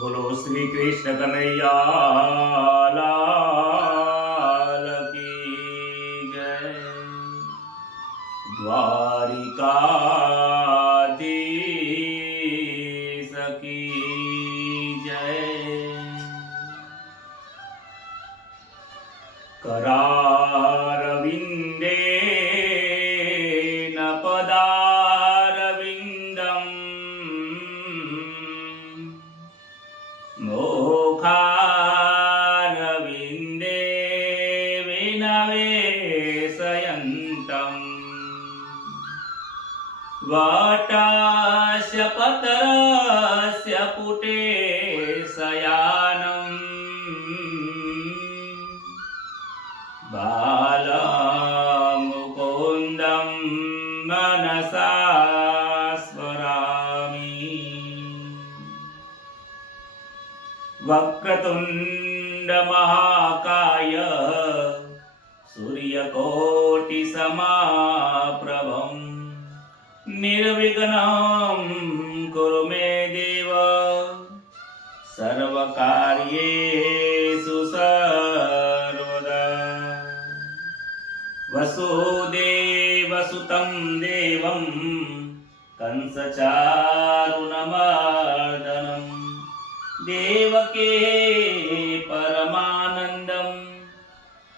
બોલો શ્રી કૃષ્ણ કનૈયા લાલ કી જય. દ્વારિકાધીશ કી જય. करारविन्दे न पदारविन्दम् मोखारविन्दे विनवेशयन्तम् वटस्य पत्रस्य पुटे शयानम् बालमुकुन्दं मनसा स्मरामि. वक्रतुण्डमहाकाय सूर्यकोटिसमाप्रभं निर्विघ्नं कुरु मे देव सर्वकार्येषु सर्वदा. वसुदेवसुतं देवं कंसचारुणमर्दनं देवके परमानन्दं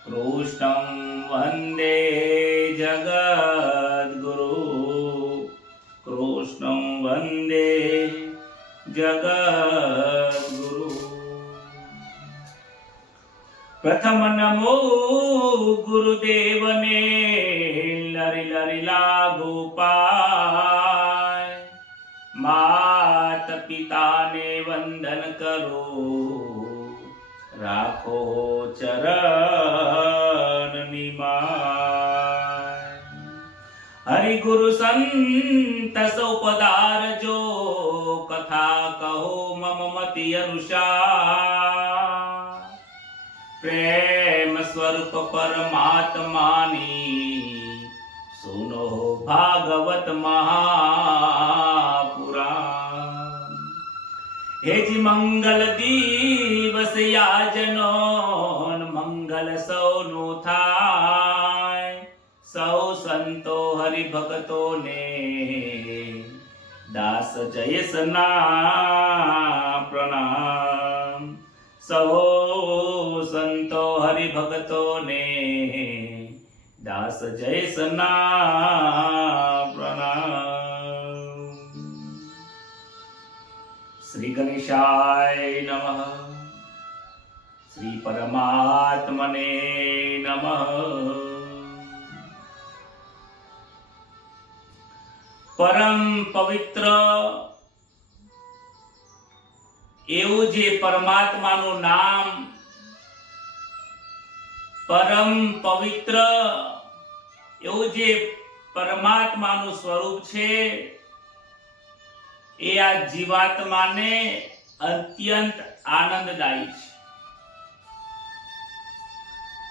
कृष्णं वन्दे जगद्गुरु. कृष्णं वन्दे जगद्गुरु. प्रथम नमो गुरुदेवने लरि लरि लागू पाय. मात पिता ने वंदन करो राखो चरण निमाय. हरि गुरु संत सो पधारजो कथा कहो मम मति अनुषा. प्रेम स्वरूप परमात्मानी सुनो भागवत महापुराण. हे जी मंगल दिवस याजनो मंगल सौनु थाय. सौ संतो हरि भक्तो ने दास जयसना प्रणाम. सौ संतो हरि भक्तो ने दास जयसना प्रणाम. श्री गणेशाय नमः. श्री परमात्मने नमः. परम पवित्र એવું જે પરમાત્માનું નામ, પરમ પવિત્ર એવું જે પરમાત્માનું સ્વરૂપ છે એ આ જીવાત્માને અત્યંત આનંદદાયી છે.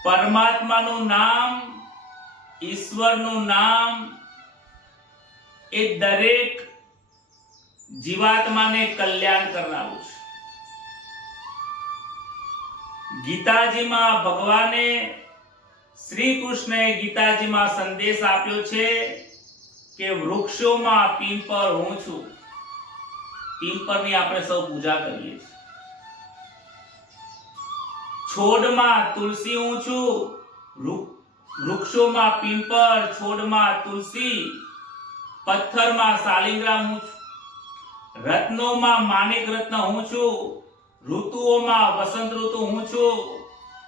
પરમાત્માનું નામ, ઈશ્વરનું નામ એ દરેક જીવાત્માને કલ્યાણ કરનારું છે. ગીતાજીમાં ભગવાને શ્રી કૃષ્ણએ ગીતાજીમાં સંદેશ આપ્યો છે કે વૃક્ષોમાં પીંપર હું છું. પીંપરની આપણે સૌ પૂજા કરીએ છીએ. છોડમાં તુલસી હું છું. વૃક્ષોમાં પીંપર, છોડમાં તુલસી, પથ્થરમાં શાલિગ્રામ હું છું. રત્નોમાં માણિક રત્ન હું છું. ઋતુઓમાં વસંત ઋતુ હું છું.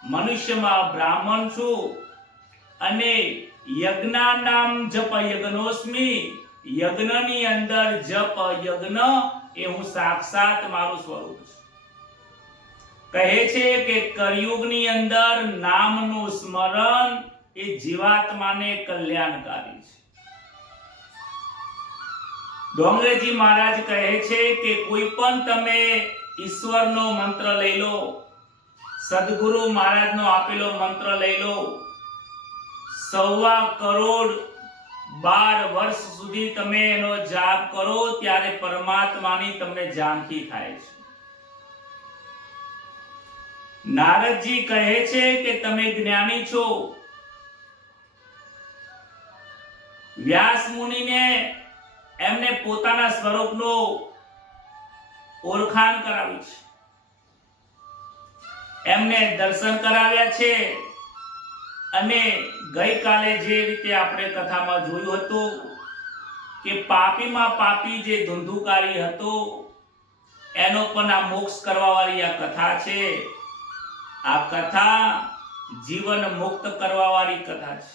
મનુષ્યમાં બ્રાહ્મણ છું. અને યજ્ઞાનામ જપ યજ્ઞોસ્મિ. યજ્ઞની અંદર જપ યજ્ઞ એ હું સાક્ષાત મારું સ્વરૂપ છું. કહે છે કે કળિયુગની અંદર નામનું સ્મરણ એ જીવાત્માને કલ્યાણકારી છે. ડોંગરેજી મહારાજ કહે છે કે કોઈ પણ તમે ઈશ્વરનો મંત્ર લઈ લો, સદગુરુ મહારાજનો આપેલો મંત્ર લઈ લો, 1.25 કરોડ 12 વર્ષ સુધી તમે એનો જાપ કરો ત્યારે પરમાત્માની તમને ઝાંખી થાય છે. નારદજી કહે છે કે તમે જ્ઞાની છો. વ્યાસ મુનિને એમને પોતાના સ્વરૂપનો ઓળખાણ કરાવી છે, એમને દર્શન કરાવ્યા છે. અને ગઈકાલે જે રીતે આપણે કથામાં જોયું હતું કે પાપીમાં પાપી જે ધુંધુકારી હતો એનો પણ આ મોક્ષ કરવા વાળી આ કથા છે. આ કથા જીવન મુક્ત કરવા વાળી કથા છે.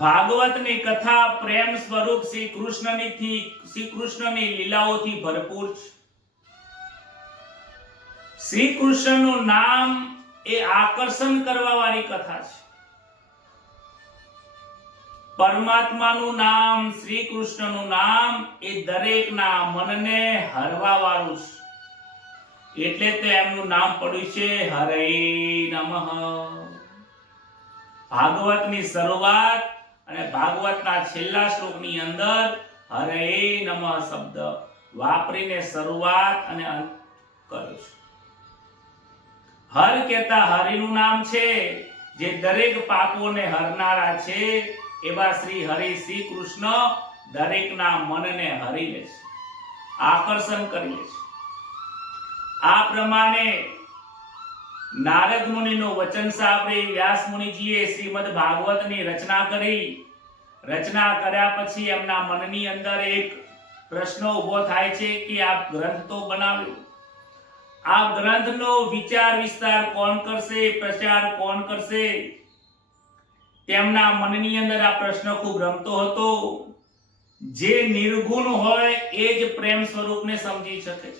ભાગવતની કથા પ્રેમ સ્વરૂપ શ્રી કૃષ્ણની લીલાઓથી ભરપૂર છે. શ્રી કૃષ્ણનું નામ એ આકર્ષણ કરવા વાળી કથા છે. પરમાત્માનું નામ, શ્રી કૃષ્ણનું નામ એ દરેકના મનને હરવા વાળું છે. એટલે તો એમનું નામ પડ્યું છે હરે નમઃ. ભાગવતની શરૂઆત અને ભાગવતના છેલ્લા શ્લોકની અંદર હરે નમઃ શબ્દ વાપરીને શરૂઆત અને અંત કર્યો છે. હર કહેતા હરિનું નામ છે, જે દરેક પાપોને હરનારા છે. એવા શ્રી હરિ શ્રી કૃષ્ણ દરેકના મનને હરી લે છે, આકર્ષણ કરી લે છે. આ પ્રમાણે નારદ મુનિનું વચન સાંભળી વ્યાસ મુનિજીએ શ્રીમદ ભાગવતની રચના કરી. રચના કર્યા પછી એમના મનની અંદર એક પ્રશ્ન ઉભો થાય છે કે આ ગ્રંથ તો બનાવ્યો, આ ગ્રંથનો વિચાર વિસ્તાર કોણ કરશે, પ્રચાર કોણ કરશે? તેમના મનની અંદર આ પ્રશ્ન ખૂબ રમતો હતો. જે નિર્ગુણ હોય એ જ પ્રેમ સ્વરૂપને સમજી શકે છે.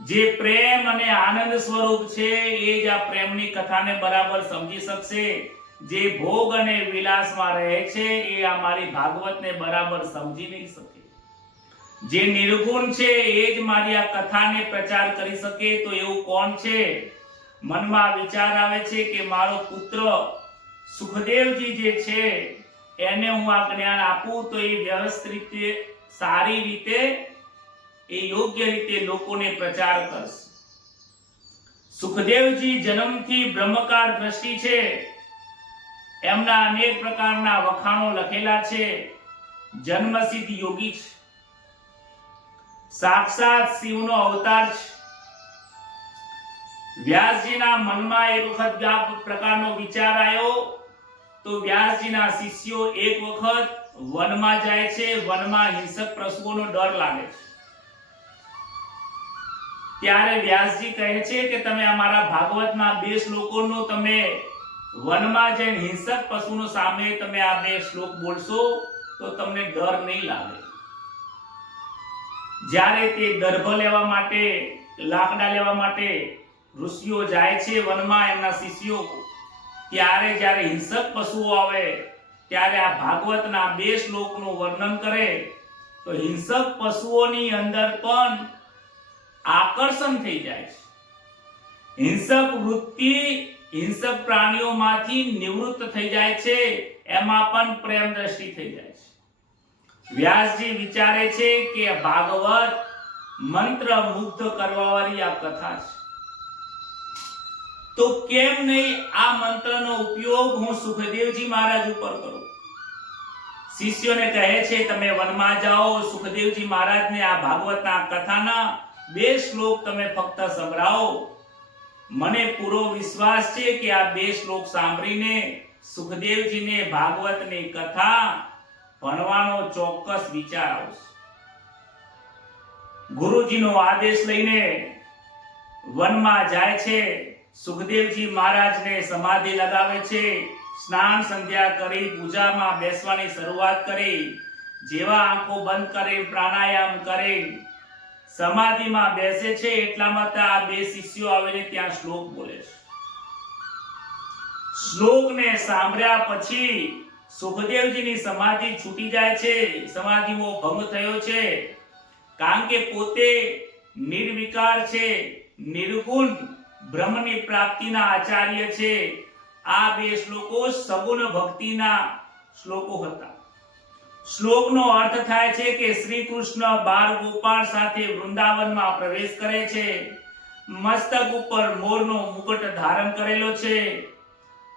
જે પ્રેમ અને આનંદ સ્વરૂપ છે એ જ આ પ્રેમની કથાને બરાબર સમજી શકશે. જે ભોગ અને વિલાસમાં રહે છે એ આ મારી ભાગવતને બરાબર સમજી નહીં શકે. જે નિર્ગુણ છે એ જ મારી આ કથાને પ્રચાર કરી શકે. તો એવું કોણ છે? મનમાં વિચાર આવે છે કે મારો પુત્ર સુખદેવજી જે છે એને હું આ જ્ઞાન આપું તો એ વ્યવસ્થિત રીતે, સારી રીતે, એ યોગ્ય રીતે લોકોને પ્રચાર કરશે. સુખદેવજી જન્મથી બ્રહ્મકાર દ્રષ્ટિ છે. એમના અનેક પ્રકારના વખાણો લખેલા છે. જન્મસિદ્ધ યોગી છે, સાક્ષાત શિવનો અવતાર છે. વ્યાસજીના મનમાં એક વખત આ પ્રકારનો વિચાર આવ્યો તો વ્યાસજીના શિષ્યો એક વખત વનમાં જાય છે. વનમાં હિંસક પશુઓનો ડર લાગે છે. ત્યારે વ્યાસજી કહે છે કે તમે અમારા ભાગવતના 2 શ્લોકોનો તમે વનમાં જઈને હિંસક પશુનો સામે તમે આ 2 શ્લોક બોલશો તો તમને ડર નહીં લાગે. જ્યારે તે ગર્ભ લેવા માટે, લાકડા લેવા માટે ઋષિઓ જાય છે વનમાં, એમના શિષ્યો, ત્યારે જ્યારે હિંસક પશુઓ આવે ત્યારે આ ભાગવતના 2 શ્લોકનું વર્ણન કરે તો હિંસક પશુઓની અંદર પણ આકર્ષણ થઈ જાય છે. હિંસક વૃત્તિ હિંસક પ્રાણીઓમાંથી નિવૃત્ત થઈ જાય છે. એમાં પણ પ્રેમ દ્રષ્ટિ થઈ જાય છે. વ્યાસજી વિચારે છે કે ભાગવત મંત્ર મુગ્ધ કરવા વાળી આ કથા છે, તો કેમ નહીં આ મંત્રનો ઉપયોગ હું સુખદેવજી મહારાજ ઉપર કરું? શિષ્યોને કહે છે તમે વનમાં જાઓ, સુખદેવજી મહારાજને આ ભાગવતના કથાના 2 શ્લોક તમે ફક્ત સંભળાવો. મને પૂરો વિશ્વાસ છે કે આ 2 શ્લોક સાંભળીને સુખદેવજીને ભાગવતની કથા ભણવાનો ચોક્કસ વિચાર આવશે. ગુરુજીનો આદેશ લઈને વનમાં જાય છે. સુખદેવજી મહારાજને સમાધિ લગાવે છે. સ્નાન સંધ્યા કરી પૂજામાં બેસવાની શરૂઆત કરી. જેવા આંખો બંધ કરી પ્રાણાયામ કરી સમાધિમાં બેસે છે એટલામાં આ 2 શિષ્યો આવીને ત્યાં શ્લોક બોલે છે. શ્લોકને સાંભળ્યા પછી સુખદેવજીની સમાધિ છૂટી જાય છે. સમાધિનો ભંગ થયો છે. કારણ કે પોતે નિર્વિકાર છે, નિર્ગુણ બ્રહ્મની પ્રાપ્તિના આચાર્ય છે. આ 2 શ્લોકો સગુણ ભક્તિના શ્લોકો હતા. શ્લોકનો અર્થ થાય છે કે શ્રી કૃષ્ણ બાળ ગોપાળ સાથે વૃંદાવનમાં પ્રવેશ કરે છે મસ્તક ઉપર મોરનો મુકુટ ધારણ કરેલો છે,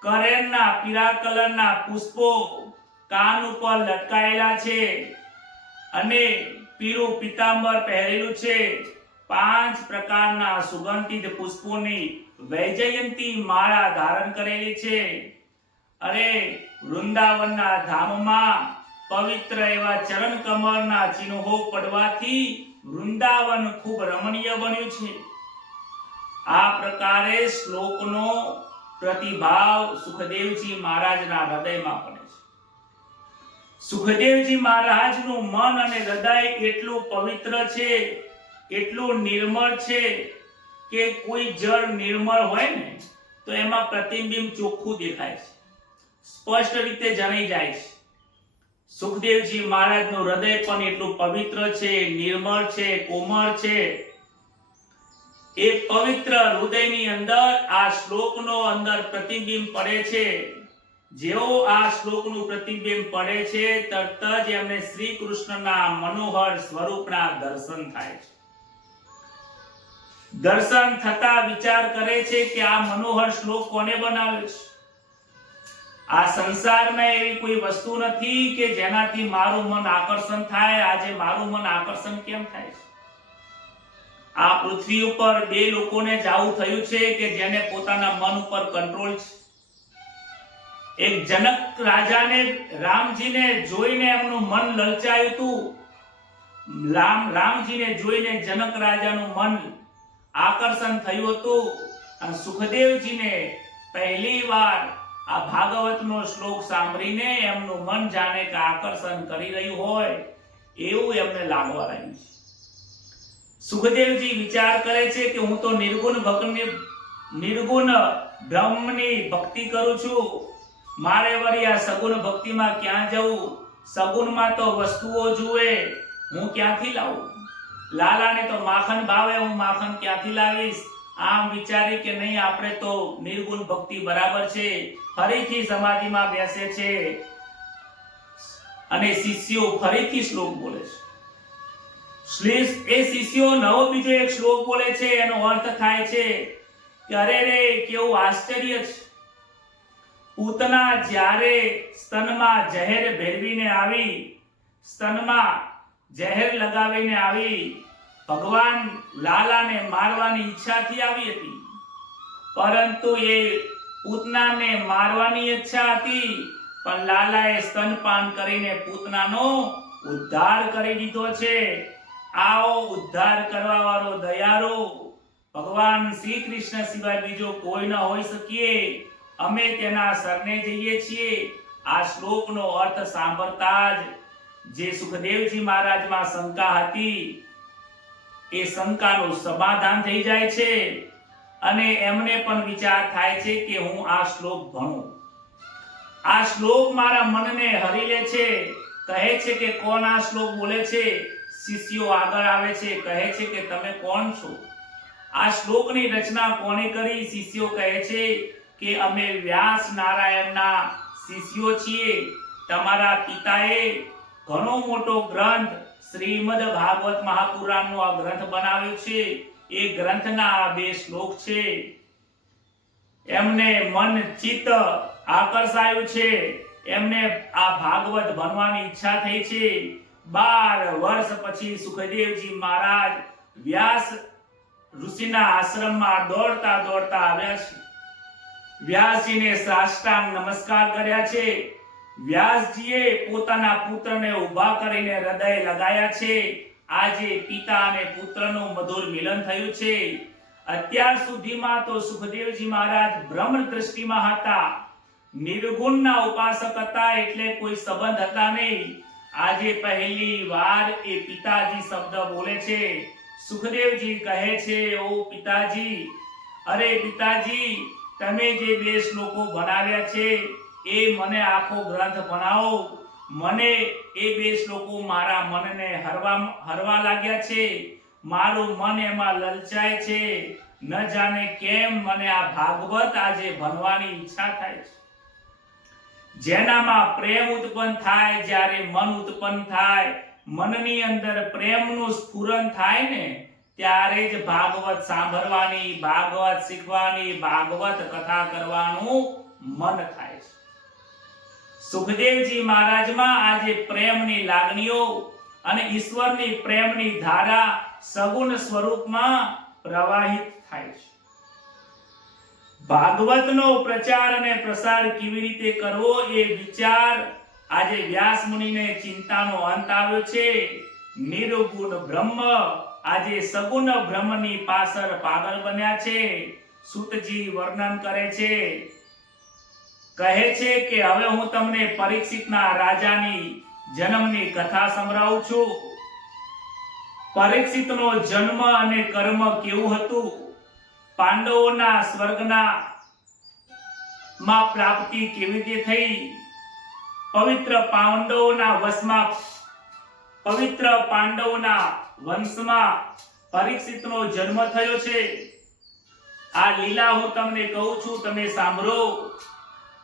કરેણના પીળા કલરના પુષ્પો કાન ઉપર લટકાયેલા છે અને પીળું પીતાંબર પહેરેલું છે, 5 પ્રકારના સુગંધિત પુષ્પોની વૈજયંતી માળા ધારણ કરેલી છે. અરે વૃંદાવનના ધામમાં પવિત્ર એવા ચરણ કમળના ચિહ્નો પડવાથી વૃંદાવન ખૂબ રમણીય બન્યું છે. આ પ્રકારે શ્લોકનો પ્રતિભાવ સુખદેવજી મહારાજના હૃદયમાં પડે છે. સુખદેવજી મહારાજનું મન અને હૃદય એટલું પવિત્ર છે, એટલું નિર્મળ છે કે કોઈ જળ નિર્મળ હોય ને તો એમાં પ્રતિબિંબ ચોખ્ખું દેખાય છે, સ્પષ્ટ રીતે જણાઈ જાય છે. સુખદેવજી મહારાજનું હૃદય પણ એટલું પવિત્ર છે, નિર્મળ છે, કોમળ છે. એ પવિત્ર હૃદયની અંદર આ શ્લોકનો અંદર પ્રતિબિંબ પડે છે. જેવો આ શ્લોકનું પ્રતિબિંબ પડે છે તરત જ એમને શ્રી કૃષ્ણના મનોહર સ્વરૂપના દર્શન થાય છે. દર્શન થતા વિચાર કરે છે કે આ મનોહર શ્લોક કોને બનાવ્યો છે? આ સંસારમાં એવી કોઈ વસ્તુ નથી કે જેનાથી મારું મન આકર્ષણ થાય. આજે મારું મન આકર્ષણ કેમ થાય છે? આ પૃથ્વી ઉપર બે લોકોને જ આવું થયું છે કે જેને પોતાના મન ઉપર કંટ્રોલ છે. એક જનક રાજાને રામજીને જોઈને એમનું મન લલચાયું હતું. રામજીને જોઈને જનક રાજાનું મન આકર્ષણ થયું હતું અને સુખદેવજીને પહેલી વાર આ ભાગવતનો શ્લોક સાંભળીને એમનું મન જાણે કે આકર્ષણ કરી રહ્યું હોય એવું એમને લાગવા લાગ્યું છે. સુખદેવજી વિચાર કરે છે કે હું તો નિર્ગુણ બ્રહ્મની ભક્તિ કરું છું, મારે વળી આ સગુણ ભક્તિમાં ક્યાં જવું? સગુણમાં તો વસ્તુઓ જુએ, હું ક્યાંથી લાવું? લાલાને તો માખણ ભાવે, હું માખણ ક્યાંથી લાવીશ? આમ વિચારી કે નહીં, આપણે તો નિર્ગુણ ભક્તિ બરાબર છે. ફરીથી સમાધિમાં બેસે છે અને શિષ્યો ફરીથી શ્લોક બોલે છે. એ શિષ્યો નવો બીજો એક શ્લોક બોલે છે. એનો અર્થ થાય છે કે અરે રે કેવું આશ્ચર્ય છે. પૂતના જ્યારે સ્તનમાં ઝેર ભેળવીને આવી, સ્તનમાં ઝેર લગાવીને આવી, ભગવાન લાલાને મારવાની ઈચ્છાથી આવી હતી, પરંતુ એ પૂતનાને મારવાની ઈચ્છા હતી પણ લાલાએ સ્તનપાન કરીને પૂતનાનો ઉદ્ધાર કરી દીધો છે. આવો ઉદ્ધાર કરવા વાળો દયાળુ ભગવાન શ્રી કૃષ્ણ સિવાય બીજો કોઈ ન હોઈ શકીએ. અમે તેના શરણે જઈએ છીએ. આ શ્લોકનો અર્થ સાંભળતા જ જે સુખદેવજી મહારાજમાં શંકા હતી એ શંકાનું સમાધાન થઈ જાય છે અને એમને પણ વિચાર થાય છે કે હું આ શ્લોક ભણું. આ શ્લોક મારા મનને હરી લે છે. કહે છે કે કોણ આ શ્લોક બોલે છે? શિષ્યો આગળ આવે છે, કહે છે કે તમે કોણ છો? આ શ્લોકની રચના કોણે કરી? શિષ્યો કહે છે કે અમે વ્યાસ નારાયણના શિષ્યો છીએ. તમારા પિતાએ ઘણો મોટો ગ્રંથ શ્રીમદ ભાગવત મહાપુરાણનો આ ગ્રંથ બનાવ્યો છે. એ ગ્રંથના આ 2 શ્લોક છે. એમને મન ચિત્ત આકર્ષાયું છે. એમને આ ભાગવત ભણવાની ઈચ્છા થઈ છે. 12 વર્ષ પછી સુખદેવજી મહારાજ વ્યાસ ઋષિના આશ્રમમાં દોડતા દોડતા આવ્યા છે. વ્યાસજીને સાષ્ટાંગ નમસ્કાર કર્યા છે. વ્યાસજીએ પોતાના પુત્રને ઊભા કરીને હૃદય લગાયા છે. આજે પિતા અને પુત્રનું મધુર મિલન થયું છે. અત્યાર સુધીમાં તો સુખદેવજી મહારાજ બ્રહ્મ દ્રષ્ટિમાં હતા, નિર્ગુણના ઉપાસક હતા, એટલે કોઈ સંબંધ હતા નહીં. આજે પહેલી વાર એ પિતાજી શબ્દ બોલે છે. સુખદેવજી કહે છે, ઓ પિતાજી, અરે પિતાજી, તમે જે 2 શ્લોકો ભણાવ્યા છે એ મને આખો ગ્રંથ ભણાવો. મને એ 2 શ્લોકો મારા મનને હરવા લાગ્યા છે. મારું મન એમાં લલચાય છે. ન જાણે કેમ મને આ ભાગવત આજે ભણવાની ઈચ્છા થાય છે. જેનામાં પ્રેમ ઉત્પન્ન થાય, જ્યારે મન ઉત્પન્ન થાય, મનની અંદર પ્રેમનું સ્ફુરણ થાય ને, ત્યારે જ ભાગવત સાંભળવાની, ભાગવત શીખવાની, ભાગવત કથા કરવાનું મન થાય છે. સુખદેવજી મહારાજમાં આજે પ્રેમની લાગણીઓ અને ઈશ્વરની પ્રેમની ધારા સગુણ સ્વરૂપમાં પ્રવાહિત થાય છે. ભાગવતનો પ્રચાર અને પ્રસાર કેવી રીતે કરવો એ વિચાર આજે વ્યાસ મુનિને ચિંતાનો અંત આવ્યો છે. નિર્ગુણ બ્રહ્મ આજે સગુણ બ્રહ્મની પાછળ પાગલ બન્યા છે. સૂતજી વર્ણન કરે છે, કહે છે કે હવે હું તમને પરીક્ષિતના રાજાની જન્મની કથા સંભળાવું છું. પરીક્ષિતનો જન્મ અને કર્મ કેવું હતું, પાંડવોના સ્વર્ગના માં પ્રાપ્તિ કેવી રીતે થઈ, પવિત્ર પાંડવોના વંશમાં પરીક્ષિતનો જન્મ થયો છે. આ લીલા હું તમને કહું છું, તમે સાંભળો.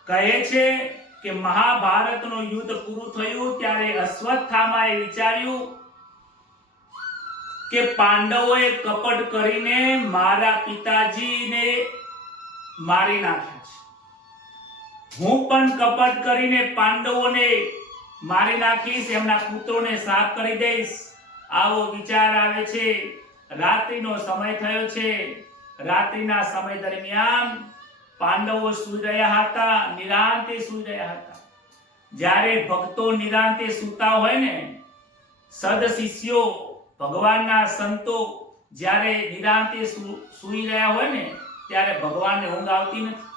કહે છે કે મહાભારતનું યુદ્ધ પૂરું થયું ત્યારે અશ્વત્થામાએ વિચાર્યું કે પાંડવોએ કપટ કરીને મારા પિતાજીને મારી નાખ્યા છે. હું પણ કપટ કરીને પાંડવોને મારી નાખીશ, એમના પુત્રોને સાફ કરી દઈશ. આવો વિચાર આવે છે. રાત્રિનો સમય થયો છે. રાત્રિના સમય દરમિયાન પાંડવો સૂઈ રહ્યા હતા, નિરાંતે સૂઈ રહ્યા હતા. જ્યારે ભક્તો નિરાંતે સૂતા હોય ને, સદ શિષ્યો ભગવાનના સંતો જ્યારે નિરાંતે સૂઈ રહ્યા હોય ને, ત્યારે ભગવાનને ઊંઘ આવતી નથી.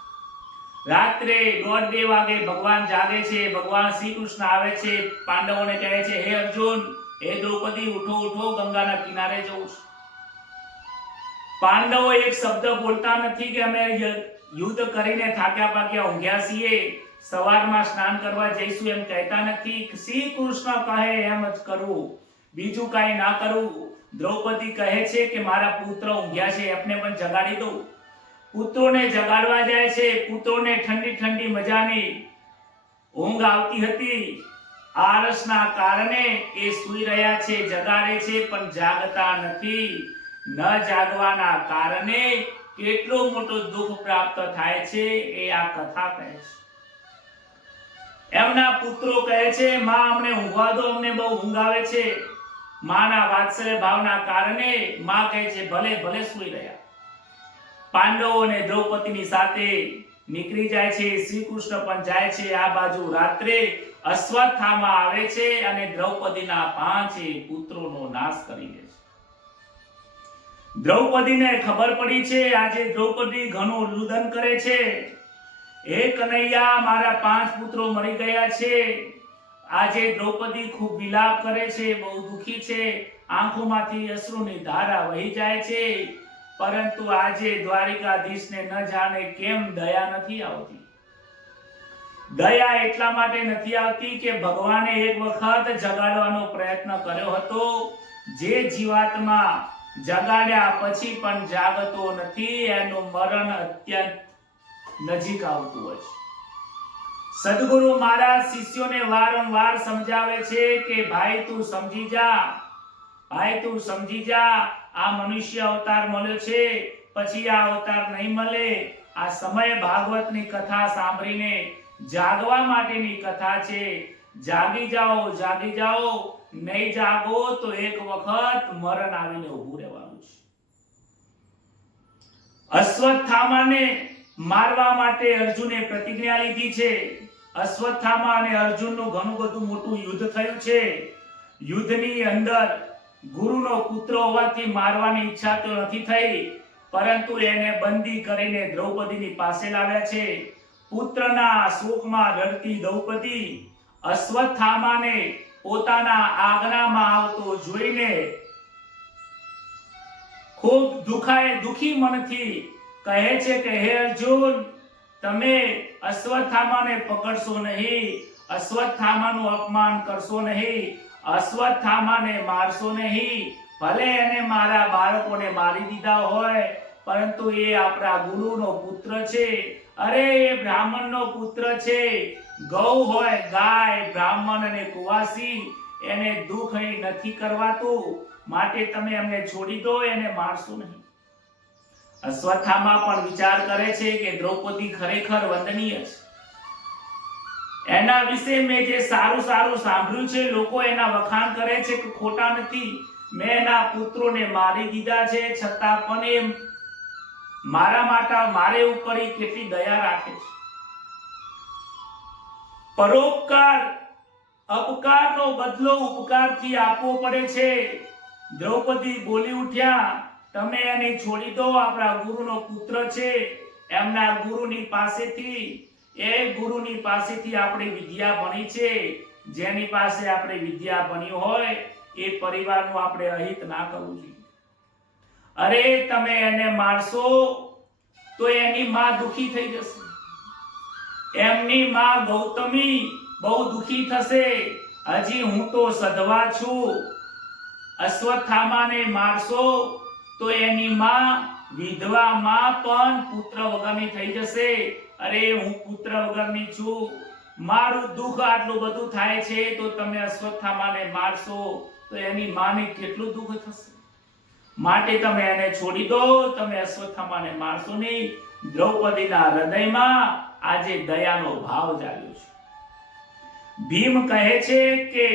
રાત્રે 1:30 વાગે ભગવાન જાગે છે. ભગવાન શ્રી કૃષ્ણ આવે છે, પાંડવોને કહે છે, હે અર્જુન, હે દ્રૌપદી, ઉઠો ઉઠો, ગંગાના કિનારે જવું છે. પાંડવો એક શબ્દ બોલતા નથી કે અમે યુદ્ધ કરીને થાક્યા પાક્યા ઊંઘ્યા છીએ, સવારમાં સ્નાન કરવા જઈશું, એમ કહેતા નથી. શ્રી કૃષ્ણ કહે એમ જ કરવું, બીજું કાંઈ ના કરવું. દ્રૌપદી કહે છે કે મારા પુત્ર ઊંઘ્યા છે, એમને પણ જગાડી દો. પુત્રોને જગાડવા જાય છે. પુત્રોને ઠંડી ઠંડી મજાની ઊંઘ આવતી હતી. આળસના કારણે એ સૂઈ રહ્યા છે, જગાડે છે પણ જાગતા નથી. ન જાગવાના કારણે કેટલો મોટો દુઃખ પ્રાપ્ત થાય છે એ આ કથા કહે છે. એમના પુત્રો કહે છે, માં અમને ઊંઘવા દો, અમને બહુ ઊંઘ આવે છે. માના વાત્સલ્ય ભાવના કારણે માં કહે છે, ભલે ભલે સૂઈ રહ્યા. પાંડવો અને દ્રૌપદીની સાથે નીકળી જાય છે. શ્રી કૃષ્ણ પણ જાય છે. આ બાજુ રાત્રે અશ્વત્થામા આવે છે અને દ્રૌપદીના 5 પુત્રોનો નાશ કરી દે છે. દ્રૌપદીને ખબર પડી છે. આજે દ્રૌપદી ઘણું રુદન કરે છે, હે કનૈયા, મારા 5 પુત્રો મરી ગયા છે. આજે દ્રૌપદી ખૂબ વિલાપ કરે છે, બહુ દુખી છે. આંખોમાંથી અશ્રુની ધારા વહી જાય છે. પરંતુ આજે દ્વારિકાધીશને ન જાણે કેમ દયા નથી આવતી. દયા એટલા માટે નથી આવતી કે ભગવાને એક વખત જગાડવાનો પ્રયત્ન કર્યો હતો. જે જીવાત્મા જગાડ્યા પછી પણ જાગતો નથી, એનું મરણ અત્યંત નજીક આવતું હોય છે. સદગુરુ મહારાજ શિષ્યોને વારંવાર સમજાવે છે કે ભાઈ તું સમજી જા, ભાઈ તું સમજી જા. આ મનુષ્ય અવતાર મળ્યો છે, પછી આ અવતાર નહીં મળે. આ સમય ભાગવતની કથા સાંભળીને જાગવા માટેની કથા છે. જાગી જાઓ, જાગી જાઓ. નહીં જાગો તો એક વખત મરણ આવીને ઊભું રહેવાનું છે. અશ્વત્થામાને મારવા માટે અર્જુને પ્રતિજ્ઞા લીધી છે. અશ્વત્થામા અને અર્જુનનું ઘણું બધું મોટું યુદ્ધ થયું છે. યુદ્ધની અંદર ગુરુનો પુત્ર હોવાથી મારવાની ઈચ્છા તો નથી થઈ, પરંતુ એને બંદી કરીને દ્રૌપદીની પાસે લાવ્યા છે. પુત્રના શોકમાં રડતી દ્રૌપદી અશ્વત્થામાને પોતાના આજ્ઞામાં આવતો જોઈને ખૂબ દુખી મનથી કહે છે કે હે અર્જુન, તમે અશ્વત્થામાને પકડશો નહીં, અશ્વત્થામાનું અપમાન કરશો નહીં, અશ્વત્થામાને મારશો નહીં. ભલે એને મારા બાળકોને મારી દીધા હોય, પરંતુ એ આપણા ગુરુનો પુત્ર છે. અરે એ બ્રાહ્મણનો પુત્ર છે. ગૌ હોય ગાય, બ્રાહ્મણ અને કુવાસી, એને દુઃખ અહીં નથી કરવાતું. માટે તમે એમને છોડી દો, એને મારશો નહીં. અશ્વત્થામા પણ વિચાર કરે છે કે દ્રૌપદી ખરેખર વંદનીય છે. એના વિશે મેં જે સારું સારું સાંભળ્યું છે, લોકો એના વખાણ કરે છે કે ખોટા નથી. મેં એના પુત્રોને મારી દીધા છે, છતાં પણ એ મારા માટે મારે ઉપર કેટલી દયા રાખે છે. પરોપકાર અપકારનો બદલો ઉપકારથી આપવો પડે છે. દ્રૌપદી બોલી ઉઠ્યા, તમે એને છોડી દો, આપણા ગુરુનો પુત્ર છે. એમના ગુરુની પાસેથી આપણે વિદ્યા ભણી છે. જેની પાસે આપણે વિદ્યા ભણી હોય એ પરિવારનું આપણે અહિત ના કરવું જોઈએ. અરે તમે એને મારશો તો એની માં દુખી થઈ જશે. એમની માં ગૌતમી બહુ દુખી થશે. હજી હું તો સધવા છું. અશ્વત્થામાને મારશો તો એની માં વિધવા માં પણ પુત્ર વગરની થઈ જશે. અરે હું પુત્ર વગરની છું, મારું દુઃખ આટલું બધું થાય છે, તો તમે અશ્વત્થામાને મારશો તો એની માને કેટલું દુઃખ થશે. માટે તમે એને છોડી દો, તમે અશ્વત્થામાને મારશો નહીં. દ્રૌપદીના હૃદયમાં આજે દયાનો ભાવ જાગ્યો છે. ભીમ કહે છે કે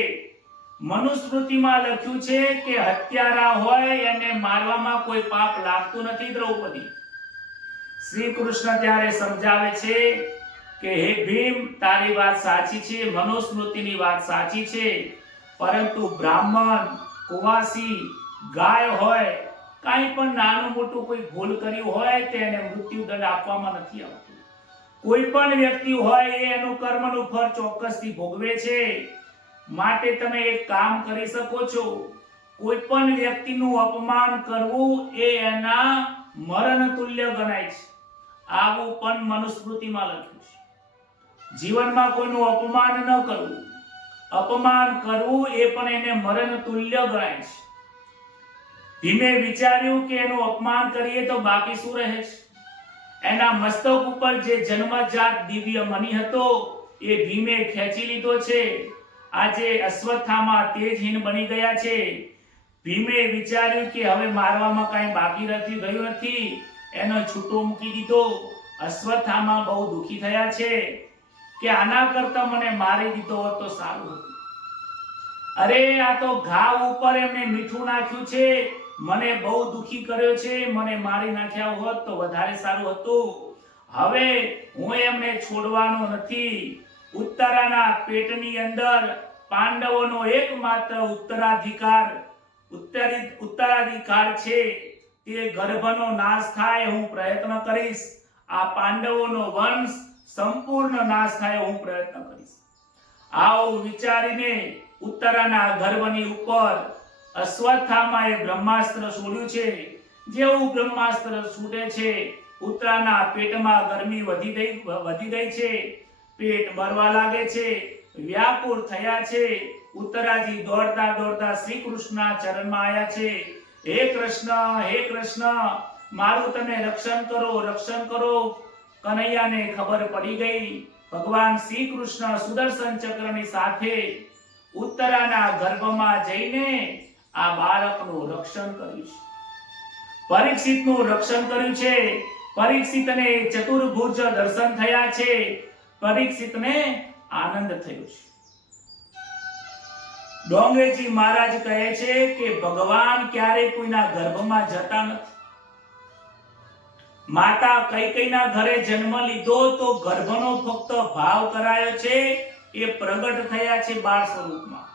મનુસ્મૃતિમાં લખ્યું છે કે હત્યારા હોય એને મારવામાં કોઈ પાપ લાગતું નથી. દ્રૌપદી શ્રી કૃષ્ણ ત્યારે સમજાવે છે કે હે ભીમ, તારી વાત સાચી છે, મનુસ્મૃતિની વાત સાચી છે, પરંતુ બ્રાહ્મણ, કુવાસી, ગાય હોય, કાંઈ પણ નાનું મોટું કોઈ ભૂલ કર્યું હોય તેને મૃત્યુદંડ આપવામાં નથી આવતું. કોઈ પણ વ્યક્તિ હોય એ એનું કર્મનું ફળ ચોક્કસથી ભોગવે છે. માટે તમે એક કામ કરી શકો છો, કોઈ પણ વ્યક્તિનું અપમાન કરવું એ એના મરણ તુલ્ય ગણાય છે. આવું પણ મનુસ્મૃતિમાં લખ્યું છે. જીવનમાં કોઈનું અપમાન ન કરવું, અપમાન કરવું એ પણ એને મરણ તુલ્ય ગણાય છે. ભીમે વિચાર્યું કે એનું અપમાન કરીએ તો બાકી શું રહે છે. એના મસ્તક ઉપર જે જન્મજાત દિવ્ય મણિ હતો એ ભીમે ખેંચી લીધો છે. આજે અશ્વત્થામા તેજહીન બની ગયા છે. ભીમે વિચાર્યું કે હવે મારવામાં કાંઈ બાકી ગયું નથી, એનો છૂટો મૂકી દીધો. અશ્વત્થામા બહુ દુખી થયા છે કે આના કરતા મને મારી દીધો હોત તો સારું હતું. અરે આ તો ઘા ઉપર એમને મીઠું નાખ્યું છે, મને બહુ દુખી કર્યો છે, મને મારી નાખ્યા હોત તો વધારે સારું હતું. હવે હું એમને છોડવાનો નથી. ઉત્તરાના પેટની અંદર પાંડવોનો એકમાત્ર ઉત્તરાધિકાર છે. તે ગર્ભનો નાશ થાય હું પ્રયત્ન કરીશ. આ પાંડવોનો વંશ સંપૂર્ણ નાશ થાય હું પ્રયત્ન કરીશ. આવું વિચારીને ઉત્તરાના ગર્ભની ઉપર અશ્વત્થામાએ બ્રહ્માસ્ત્ર છોડ્યું છે. જેવું બ્રહ્માસ્ત્ર છૂટે છે, ઉત્તરાના પેટમાં ગરમી વધી ગઈ છે, પેટ બળવા લાગે છે, વ્યાકુળ થયા છે. ઉત્તરાજી દોડતા દોડતા શ્રી કૃષ્ણના ચરણમાં આવ્યા છે. હે કૃષ્ણ, મારું તમે રક્ષણ કરો. કનૈયાને ખબર પડી ગઈ. ભગવાન શ્રી કૃષ્ણ સુદર્શન ચક્રની સાથે ઉત્તરાના ગર્ભમાં જઈને આ બાળકનું રક્ષણ કર્યું છે. પરીક્ષિતનું રક્ષણ કર્યું છે. પરીક્ષિતને ચતુર્ભુજ દર્શન થયા છે. પરીક્ષિતને આનંદ થયો છે. ડોંગરેજી મહારાજ કહે છે કે ભગવાન ક્યારેય કોઈના ગર્ભમાં જતા નથી. માતા કૈકેયીના ઘરે જન્મ લીધો તો ગર્ભનો ફક્ત ભાવ કરાયો છે, એ પ્રગટ થયા છે બાળ સ્વરૂપમાં.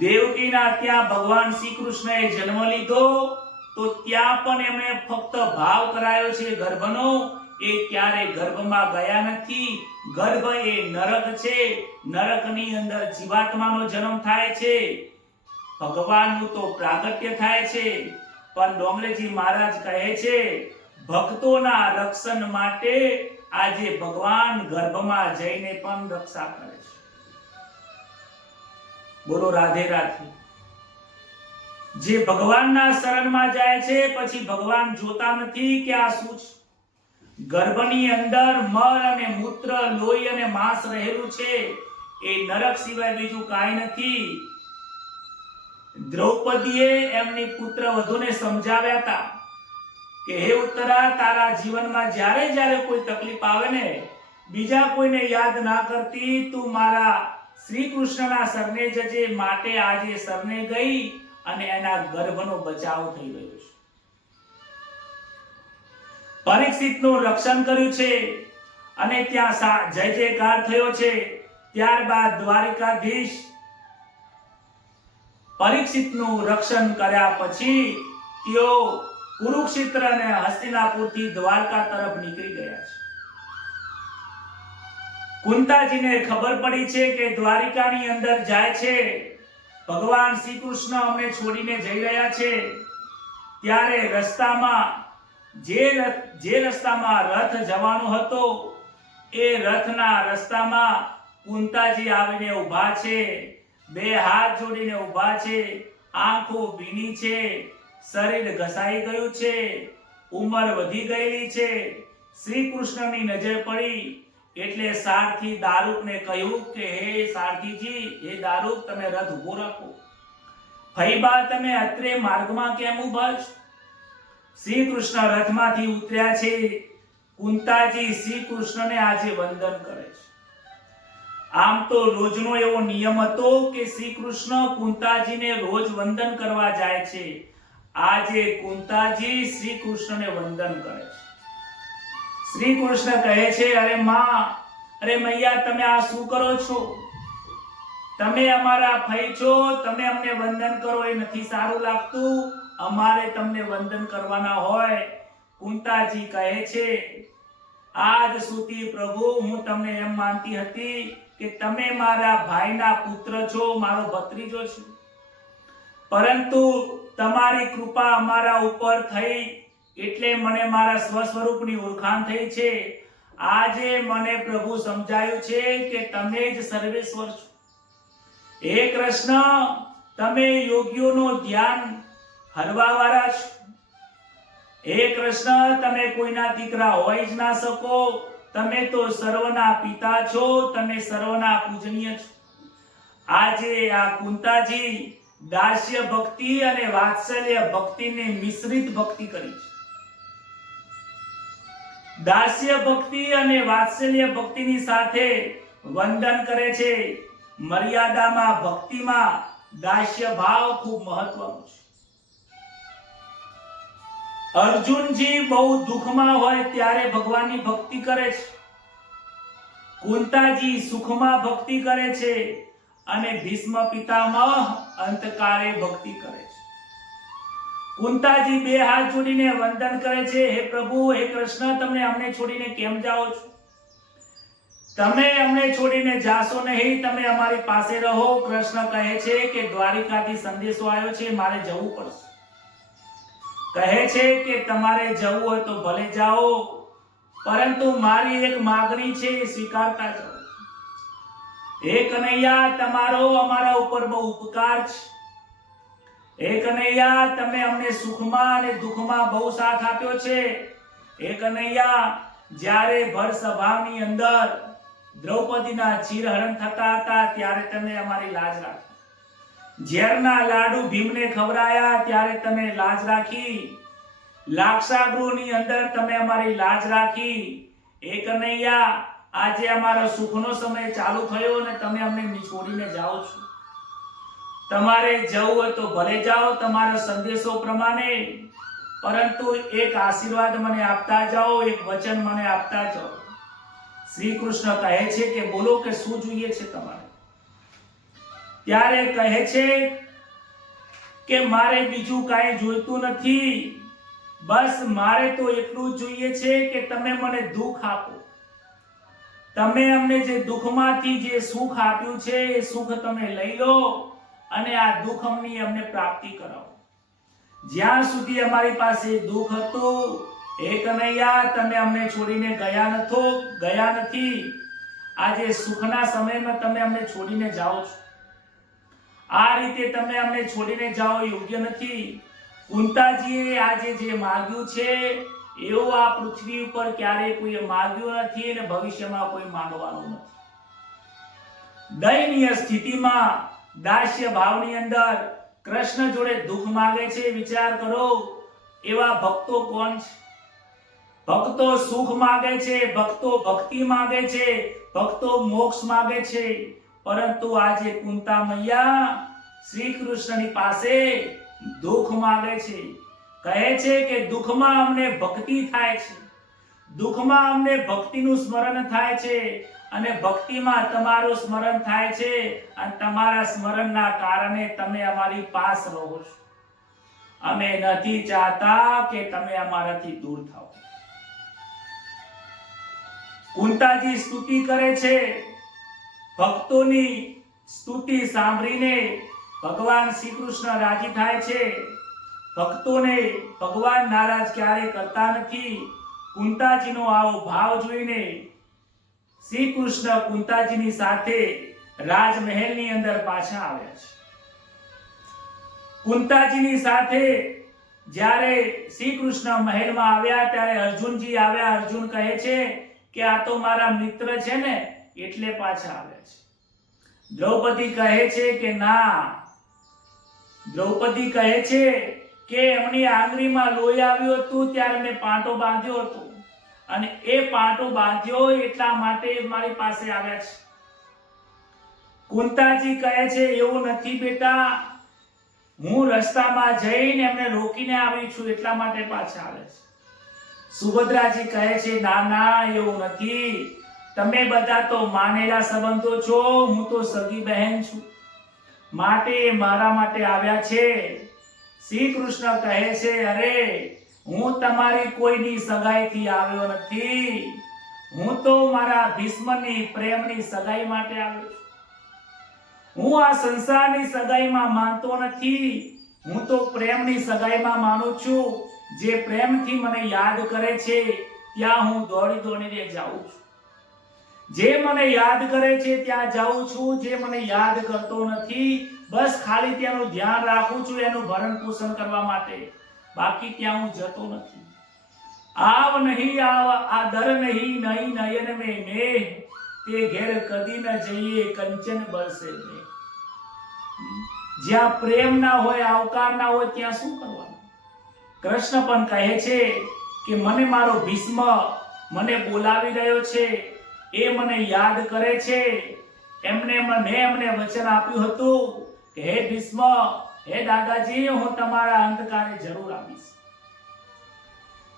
દેવકીના ત્યાં ભગવાન શ્રી કૃષ્ણએ જન્મ લીધો તો ત્યાં પણ એમણે ફક્ત ભાવ કરાયો છે ગર્ભનો, એ ક્યારે ગર્ભમાં ગયા નથી. ગર્ભ એ નરક છે. નરકની અંદર જીવાત્માનો જન્મ થાય છે, ભગવાનનું તો પ્રાગટ્ય થાય છે. પણ ડોંગરેજી મહારાજ કહે છે ભક્તોના રક્ષણ માટે આજે ભગવાન ગર્ભમાં જઈને પણ રક્ષા કરે છે. બોલો રાધે રાધે. જે ભગવાનના શરણમાં જાય છે પછી ભગવાન જોતા નથી કે આ શું છે. ગર્ભની અંદર મળ અને મૂત્ર, લોહી અને માંસ રહેલું છે. એ નરક સિવાય બીજું કાંઈ નથી. દ્રૌપદીએ એમની પુત્ર વધુને સમજાવ્યા હતા કે હે ઉત્તરા, તારા જીવનમાં જ્યારે જ્યારે કોઈ તકલીફ આવે ને, બીજા કોઈને યાદ ના કરતી, તું મારા શ્રી કૃષ્ણના શરણે જજે. માટે આજે શરણે ગઈ અને એના ગર્ભનો બચાવ થઈ ગયો છે. પરીક્ષિતનું રક્ષણ કર્યું છે અને ત્યાં જય જયકાર થયો છે. ત્યારબાદ દ્વારિકાધીશ પરીક્ષિતનું રક્ષણ કર્યા પછી તેઓ કુરુક્ષેત્ર અને હસ્તિનાપુરથી દ્વારકા તરફ નીકળી ગયા છે. કુંતાજીને ખબર પડી છે કે દ્વારિકાની અંદર જાય છે, ભગવાન શ્રી કૃષ્ણ અમને છોડીને જઈ રહ્યા છે. ત્યારે રસ્તામાં જે રસ્તામાં રથ જવાનો હતો, એ રથના રસ્તામાં કુંતાજી આવીને ઊભા છે, બે હાથ જોડીને ઊભા છે, આંખો ભીની છે, શરીર ઘસાઈ ગયું છે, ઉંમર વધી ગયેલી છે. શ્રી કૃષ્ણની નજર પડી એટલે સારથી દારૂકને કહ્યું કે હે સારથીજી, હે દારૂક, તમે રથ ઉભો રાખો. ફઈબા, તમે અત્રે માર્ગમાં કેમ ઊભા છો? શ્રી કૃષ્ણ રથમાંથી ઉતર્યા છે. કુંતાજી શ્રી કૃષ્ણને આજે વંદન કરે છે. આમ તો રોજનો એવો નિયમ હતો કે શ્રી કૃષ્ણ કુંતાજીને રોજ વંદન કરવા જાય છે. આજે કુંતાજી શ્રી કૃષ્ણને વંદન કરે છે. શ્રી કૃષ્ણ કહે છે, અરે માં, અરે મૈયા, તમે આ શું કરો છો? તમે અમારા ફઈ છો, તમે અમને વંદન કરો એ નથી સારું લાગતું. અમારે તમને વંદન કરવાના હોય. કુંતાજી કહે છે, આજ સુધી પ્રભુ હું તમને એમ માનતી હતી કે તમે મારા ભાઈના પુત્ર છો, મારો ભત્રીજો છો. પરંતુ તમારી કૃપા અમારા ઉપર થઈ એટલે મને મારા સ્વસ્વરૂપની ઓળખાણ થઈ છે. આજે મને પ્રભુ સમજાયું છે કે તમે જ સર્વેશ્વર છો. હે કૃષ્ણ, તમે યોગીઓનો ધ્યાન હરવાવાળા છો. હે કૃષ્ણ, તમે કોઈના દીકરા હોય જ ના શકો. તમે તો સર્વના પિતા છો, તમે સર્વના પૂજનીય છો. આજે આ કુંતાજી દાસ્ય ભક્તિ અને વાત્સલ્ય ભક્તિને મિશ્રિત ભક્તિ કરી છે. દાસ્ય ભક્તિ અને વાત્સલ્ય ભક્તિની સાથે વંદન કરે છે. મર્યાદામાં, ભક્તિમાં દાસ્ય ભાવ ખૂબ મહત્વનો છે. અર્જુનજી બહુ દુઃખમાં હોય ત્યારે ભગવાનની ભક્તિ કરે છે. કુંતાજી સુખમાં ભક્તિ કરે છે અને ભીષ્મ પિતામહ અંતકારે ભક્તિ કરે છે. કુંતાજી બે હાથ જોડીને વંદન કરે છે, હે પ્રભુ, હે કૃષ્ણ, તમે અમને છોડીને કેમ જાઓ છો? તમે અમને છોડીને જાશો નહીં, તમે અમારી પાસે રહો. કૃષ્ણ કહે છે કે દ્વારિકાથી સંદેશો આવ્યો છે, મારે જવું પડશે. કહે છે કે તમારે જવું હોય તો ભલે જાઓ, પરંતુ મારી એક માગણી છે, એ સ્વીકારતા જાઓ. હે કનૈયા, તમારો અમારા ઉપર બહુ ઉપકાર છે. હે કનૈયા, તમે અમને સુખમાં અને દુઃખમાં બહુ સાથ આપ્યો છે. હે કનૈયા, જ્યારે ભર સભાની અંદર દ્રૌપદીના ચીરહરણ થતા હતા ત્યારે તમે અમારી લાજ રાખી. ઝેરના લાડુ ભીમને ખવડાયા ત્યારે તમે લાજ રાખી. લાક્ષાગૃહની અંદર તમે અમારી લાજ રાખી. હે કનૈયા, આજે અમારો સુખનો સમય ચાલુ થયો અને તમે અમને છોડીને જાઓ છો. તમારે જવું હોય તો ભલે જાઓ, તમારા સંદેશો પ્રમાણે, પરંતુ એક આશીર્વાદ મને આપતા જાઓ, એક વચન મને આપતા જાઓ. શ્રી કૃષ્ણ કહે છે કે બોલો કે શું જોઈએ છે તમારે? ત્યારે કહે છે કે મારે બીજું કાંઈ જોઈતું નથી, બસ મારે તો એટલું જ જોઈએ છે કે તમે મને દુઃખ આપો. તમે અમને જે દુઃખમાંથી જે સુખ આપ્યું છે એ સુખ તમે લઈ લો અને આ દુઃખની અમને પ્રાપ્તિ કરાવો. જ્યાં સુધી અમારી પાસે દુઃખ હતું, હે કનૈયા, તમે અમને છોડીને ગયા નથી. આજે સુખના સમયમાં તમે અમને છોડીને જાઓ છો. આ રીતે તમે અમને છોડીને જાઓ યોગ્ય નથી. કુંતાજીએ આજે જે માગ્યું છે એવું આ પૃથ્વી ઉપર ક્યારેય કોઈએ માગ્યું નથી અને ભવિષ્યમાં કોઈ માંગવાનું નથી. દયનીય સ્થિતિમાં દાસ્ય ભાવની અંદર કૃષ્ણ જોડે દુઃખ માંગે છે? વિચાર કરો, એવા ભક્તો કોણ છે? ભક્તો સુખ માંગે છે, ભક્તો ભક્તિ માંગે છે, ભક્તો મોક્ષ માંગે છે, પરંતુ આજે કુંતા મૈયા શ્રી કૃષ્ણની પાસે દુઃખ માંગે છે. કહે છે કે દુઃખમાં અમને ભક્તિ થાય છે, દુઃખમાં અમને ભક્તિનું સ્મરણ થાય છે, અને ભક્તિમાં તમારું સ્મરણ થાય છે, અને તમારા સ્મરણના કારણે તમે અમારી પાસ રહો છો. અમે નથી ચાહતા કે તમે અમારાથી દૂર થાઓ. કુંતાજી સ્તુતિ કરે છે. ભક્તોની સ્તુતિ સાંભળીને ભગવાન શ્રી કૃષ્ણ રાજી થાય છે. ભક્તોને ભગવાન નારાજ ક્યારે કરતા નથી. કુંતાજીનો આવો ભાવ જોઈને શ્રી કૃષ્ણ કુંતાજીની સાથે રાજમહેલની અંદર પાછા આવ્યા છે. કુંતાજીની સાથે જ્યારે શ્રી કૃષ્ણ મહેલમાં આવ્યા ત્યારે અર્જુનજી આવ્યા. અર્જુન કહે છે કે આ તો મારા મિત્ર છે ને એટલે પાછા આવ્યા છે. દ્રૌપદી કહે છે કે ના, દ્રૌપદી કહે છે કે એમની આંગળીમાં લોહી આવ્યું હતું ત્યારે મેં પાટો બાંધ્યો હતો, અને એ પાટો બાંધ્યો એટલા માટે મારી પાસે આવ્યા છે. કુંતાજી કહે છે એવું નથી બેટા, હું રસ્તામાં જઈને એમને રોકીને આવી છું એટલા માટે પાછા આવે છે. સુભદ્રાજી કહે છે ના ના એવું નથી, તમે બધા તો માનેલા સંબંધો છો, હું તો સગી બહેન છું, માટે મારા માટે આવ્યા છે. શ્રી કૃષ્ણ કહે છે અરે હું તમારી કોઈની સગાઈથી આવ્યો નથી, હું તો મારા ભીષ્મની પ્રેમની સગાઈ માટે આવ્યો છું. હું આ સંસારની સગાઈમાં માનતો નથી, હું તો પ્રેમની સગાઈમાં માનું છું. જે પ્રેમથી મને યાદ કરે છે ત્યાં હું દોડી દોડીને જાઉં છું, જે મને યાદ કરે છે ત્યાં જાઉં છું, જે મને યાદ કરતો નથી બસ ખાલી ત્યાંનું ધ્યાન રાખું છું એનું ભરણ પોષણ કરવા માટે, બાકી ત્યાં હું જતો નથી. આવ નહીં આવ આ દર નહીં નહીં નયન મેં મેં, તે ઘેર કદી ન જઈએ કંચન બરસે મેં. જ્યાં પ્રેમ ના હોય, આવકાર ના હોય ત્યાં શું કરવાનું? કૃષ્ણ પણ કહે છે કે મને મારો ભીષ્મ મને બોલાવી રહ્યો છે, એ મને યાદ કરે છે. મેં એમને વચન આપ્યું હતું કે હે ભીષ્મ, હે દાદાજી, હું તમારા અંતકાળે જરૂર આવીશ.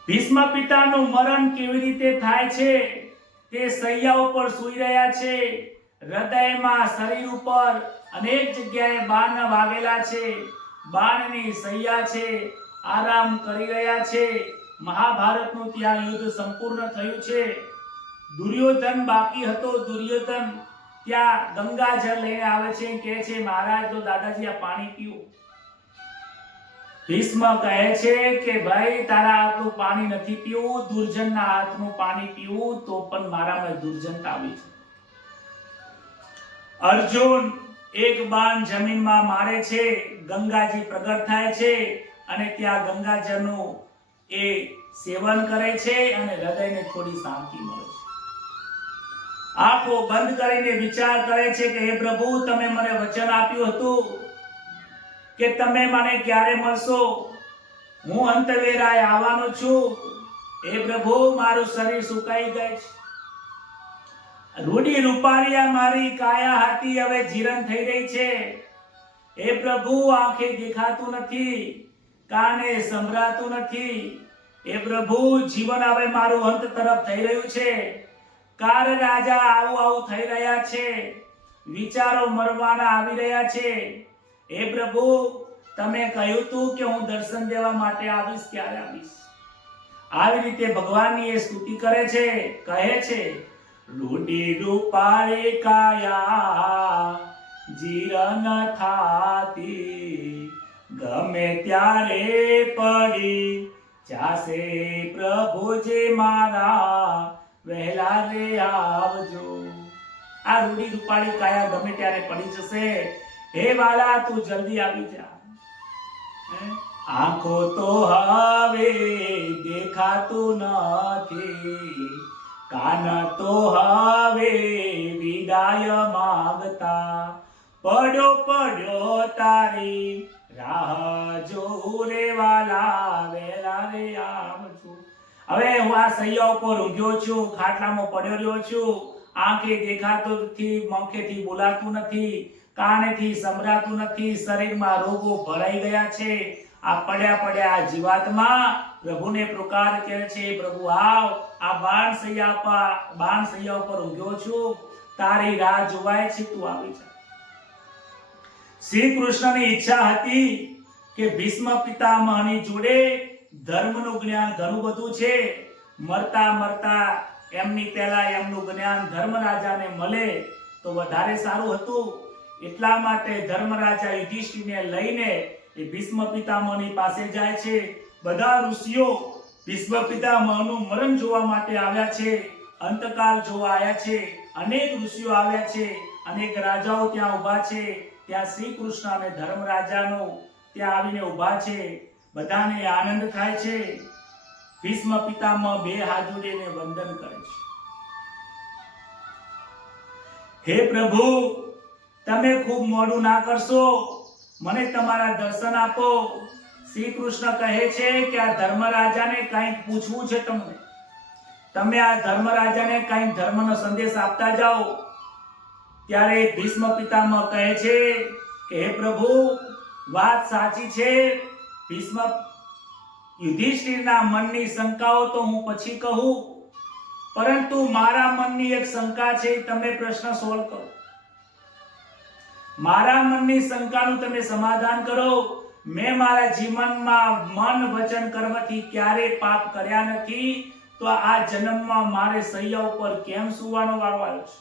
ભીષ્મ પિતાનું મરણ કેવી રીતે થાય છે? તે સૈયા ઉપર સૂઈ રહ્યા છે, હૃદયમાં શરીર ઉપર અનેક જગ્યાએ બાણ વાગેલા છે, બાણની સૈયા છે, આરામ કરી રહ્યા છે. મહાભારતનું ત્યાં યુદ્ધ સંપૂર્ણ થયું છે. દુર્યોધન બાકી હતો. દુર્યોધન ત્યાં ગંગાજળ લઈને આવે છે, કહે છે મહારાજ તો દાદાજી આ પાણી પીઓ. ભીષ્મ કહે છે કે ભાઈ તારા હાથનું પાણી નથી પીવું, દુર્જનના હાથનું પાણી પીવું, તો પણ મારામાં દુર્જનતા આવી છે. અર્જુન એક બાણ જમીનમાં મારે છે, ગંગાજી પ્રગટ થાય છે, અને ત્યાં ગંગાજળનું એ સેવન કરે છે, અને હૃદયને થોડી શાંતિ મળે છે. આંખો બંધ કરીને વિચાર કરે છે કે હે પ્રભુ, તમે મને વચન આપ્યું હતું કે તમે મને ક્યારે મળશો, હું અંતવેરાએ આવવાનો છું. હે પ્રભુ, મારું શરીર સુકાઈ ગયું છે, રૂડી રૂપારિયા મારી કાયા હતી હવે જીર્ણ થઈ રહી છે. હે પ્રભુ, આંખે દેખાતું નથી, કાને સંભળાતું નથી. હે પ્રભુ, જીવન હવે મારું અંત તરફ થઈ રહ્યું છે. કાર રાજા આવું થઈ રહ્યા છે, વિચારો મરવાના આવી રહ્યા છે. હે પ્રભુ, તમે કહ્યું તું કે હું દર્શન દેવા માટે આવીશ, ક્યારે આવીશ? આવી રીતે ભગવાનની એ સ્તુતિ કરે છે. કહે છે રૂડી રૂપાળી કાયા જીર્ણ થાતી, ગમે ત્યારે પડી જાશે પ્રભુજી મારા, વહેલા રે આવજો. આ રૂડી રૂપાળી કાયા ગમે ત્યારે પડી જશે, હે વાલા તું જલ્દી આવી જા. આંખો તો હવે દેખાતું નથી, કાન તો હવે વિદાય માંગતા, પડ્યો તારી રાહ જોઉં રે વાલા વેલા રે આવજો. હવે હું આ સૈયા ઉપર ઊંઘ્યો છું, ખાટલામાં પડ્યો રહ્યો છું, આંખે દેખાતું નથી, મોંખેથી બોલાતું નથી, કાનેથી સંભળાતું નથી, શરીરમાં રોગો ભરાઈ ગયા છે. આ પડ્યા પડ્યા આ જીવાતમાં પ્રભુને પુકાર કરે છે, પ્રભુ આવ. આ બાણ સૈયા ઉપર ઊંઘ્યો છું, તારી રાહ જોવાય છે, તું આવી જા. શ્રી કૃષ્ણની ઈચ્છા હતી કે ભીષ્મ પિતામહની જોડે ધર્મનું જ્ઞાન ઘણું બધું છે, મરતા મરતા એમની પહેલા એમનું જ્ઞાન ધર્મરાજાને મળે તો વધારે સારું હતું. એટલા માટે ધર્મરાજા યુધિષ્ઠિરને લઈને એ ભીષ્મ પિતામહની પાસે જાય છે. બધા ઋષિઓ ભીષ્મ પિતામહનું મરણ જોવા માટે આવ્યા છે, અંતકાલ જોવા આવ્યા છે. અનેક ઋષિઓ આવ્યા છે, અનેક રાજાઓ ત્યાં ઊભા છે. ત્યાં શ્રી કૃષ્ણ અને ધર્મરાજાનો ત્યાં આવીને ઊભા છે. બધાને આનંદ થાય છે. ભીષ્મ પિતામહ બે હાથ જોડીને વંદન કરે છે. હે પ્રભુ, તમે ખૂબ મોડું ના કરશો, મને તમારા દર્શન આપો. શ્રી કૃષ્ણ કહે છે કે આ ધર્મરાજાને કંઈક પૂછવું છે તમને. તમે આ ધર્મરાજાને કંઈક ધર્મનો સંદેશ આપતા જાઓ. ત્યારે ભીષ્મ પિતામહ કહે છે કે હે પ્રભુ, વાત સાચી છે. ભીષ્મ યુધિષ્ઠિરના મનની શંકાઓ તો હું પછી કહું, પરંતુ મારા મનની એક શંકા છે, તમે પ્રશ્ન સોલ્વ કરો. મારા મનની શંકાનું તમે સમાધાન કરો. મેં મારા જીવનમાં મન વચન કર્મથી ક્યારે પાપ કર્યા નથી, તો આ જન્મમાં મારે સૈયા ઉપર કેમ સુવાનો વારો આવ્યો છે?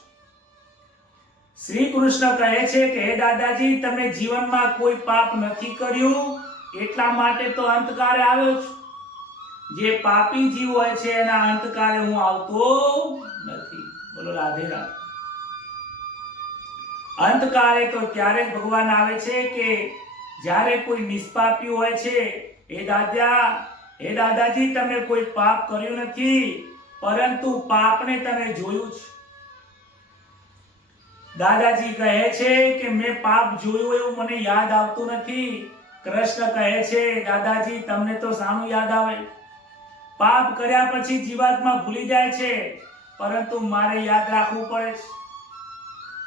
શ્રી કૃષ્ણ કહે છે કે હે દાદાજી, તમે જીવનમાં કોઈ પાપ નથી કર્યું, એટલા માટે તો અંતકાળે આવ્યો છું. જે પાપી જીવ હોય છે એના અંતકાળે હું આવતો નથી. બોલો રાધે રાધે. અંતકાળે તો ત્યારે જ ભગવાન આવે છે કે જ્યારે કોઈ નિષ્પાપી હોય છે. હે દાદાજી, તમે કોઈ પાપ કર્યું નથી, પરંતુ પાપને તમે જોયું છે. દાદાજી કહે છે કે મેં પાપ જોયું એવું મને યાદ આવતું નથી. કૃષ્ણ કહે છે દાદાજી, તમને તો શાનું યાદ આવે? પાપ કર્યા પછી જીવાત્મા ભૂલી જાય છે, પરંતુ મારે યાદ રાખવું પડે છે.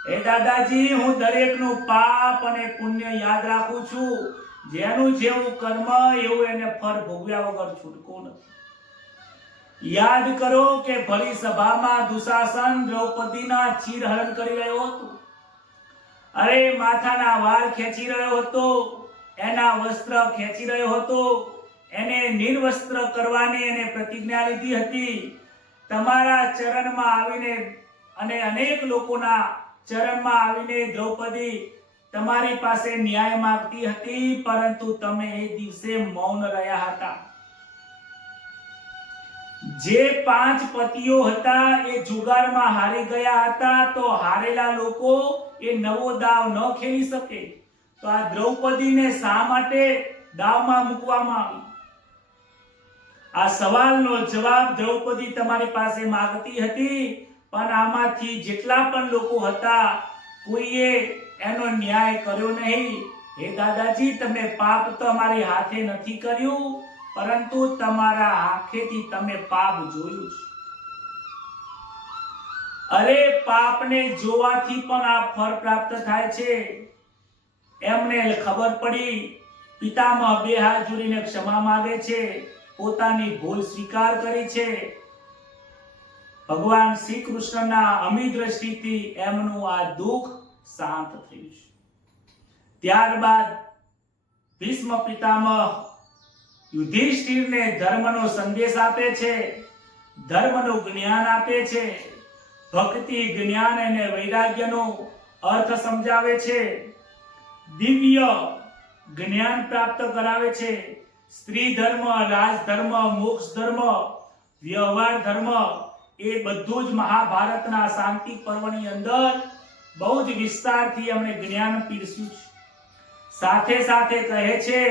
હે દાદાજી, હું દરેકનું પાપ અને પુણ્ય યાદ રાખું છું. જેનું જેવું કર્મ એવું એને ફળ ભોગવ્યા વગર છૂટકો નથી. યાદ કરો કે ભરી સભામાં દુશાસન દ્રૌપદીના ચીરહરણ કરી રહ્યો હતો. અરે માથાના વાળ ખેંચી રહ્યો હતો, એના વસ્ત્ર ખેંચી રહ્યો હતો. એને નિર્વસ્ત્ર કરવાની એને પ્રતિજ્ઞા લીધી હતી. તમારા ચરણમાં આવીને અને અનેક લોકોના ચરણમાં આવીને દ્રૌપદી તમારી પાસે ન્યાય માંગતી હતી, પરંતુ તમે એ દિવસે મૌન રહ્યા હતા. જે 5 પતિઓ હતા એ જુગારમાં હારી ગયા હતા, તો હારેલા લોકો એ નવો દાવ ન ખેલી શકે. તો આ દ્રૌપદીને શા માટે દાવમાં મૂકવામાં આવી? આ સવાલનો જવાબ દ્રૌપદી તમારી પાસે માંગતી હતી, પણ આમાંથી જેટલા પણ લોકો હતા કોઈએ એનો ન્યાય કર્યો નહીં. હે દાદાજી, તમે પાપ તો અમારી હાથે નથી કર્યું, પરંતુ તમારા આંખેથી તમે પાપ જોયું છે. અરે પાપને જોવાથી પણ આ ફળ પ્રાપ્ત થાય છે. એમને ખબર પડી. પિતામહ બે હાથ જોડીને ક્ષમા માંગે છે, પોતાની ભૂલ સ્વીકાર કરી છે. ભગવાન શ્રી કૃષ્ણના અમી દ્રષ્ટિથી એમનું આ દુઃખ શાંત થયું છે. ત્યારબાદ ભીષ્મ પિતામહ યુધિષ્ઠિરને ધર્મનો સંદેશ આપે છે, ધર્મનું જ્ઞાન આપે છે, ભક્તિ જ્ઞાન અને વૈરાગ્યનો અર્થ સમજાવે છે, દિવ્ય જ્ઞાન પ્રાપ્ત કરાવે છે. સ્ત્રી ધર્મ, રાજ ધર્મ, મોક્ષ ધર્મ, વ્યવહાર ધર્મ એ બધું જ મહાભારતના શાંતિ પર્વની અંદર બહુ જ વિસ્તારથી અમને જ્ઞાન પીરસ્યું છે. સાથે સાથે કહે છે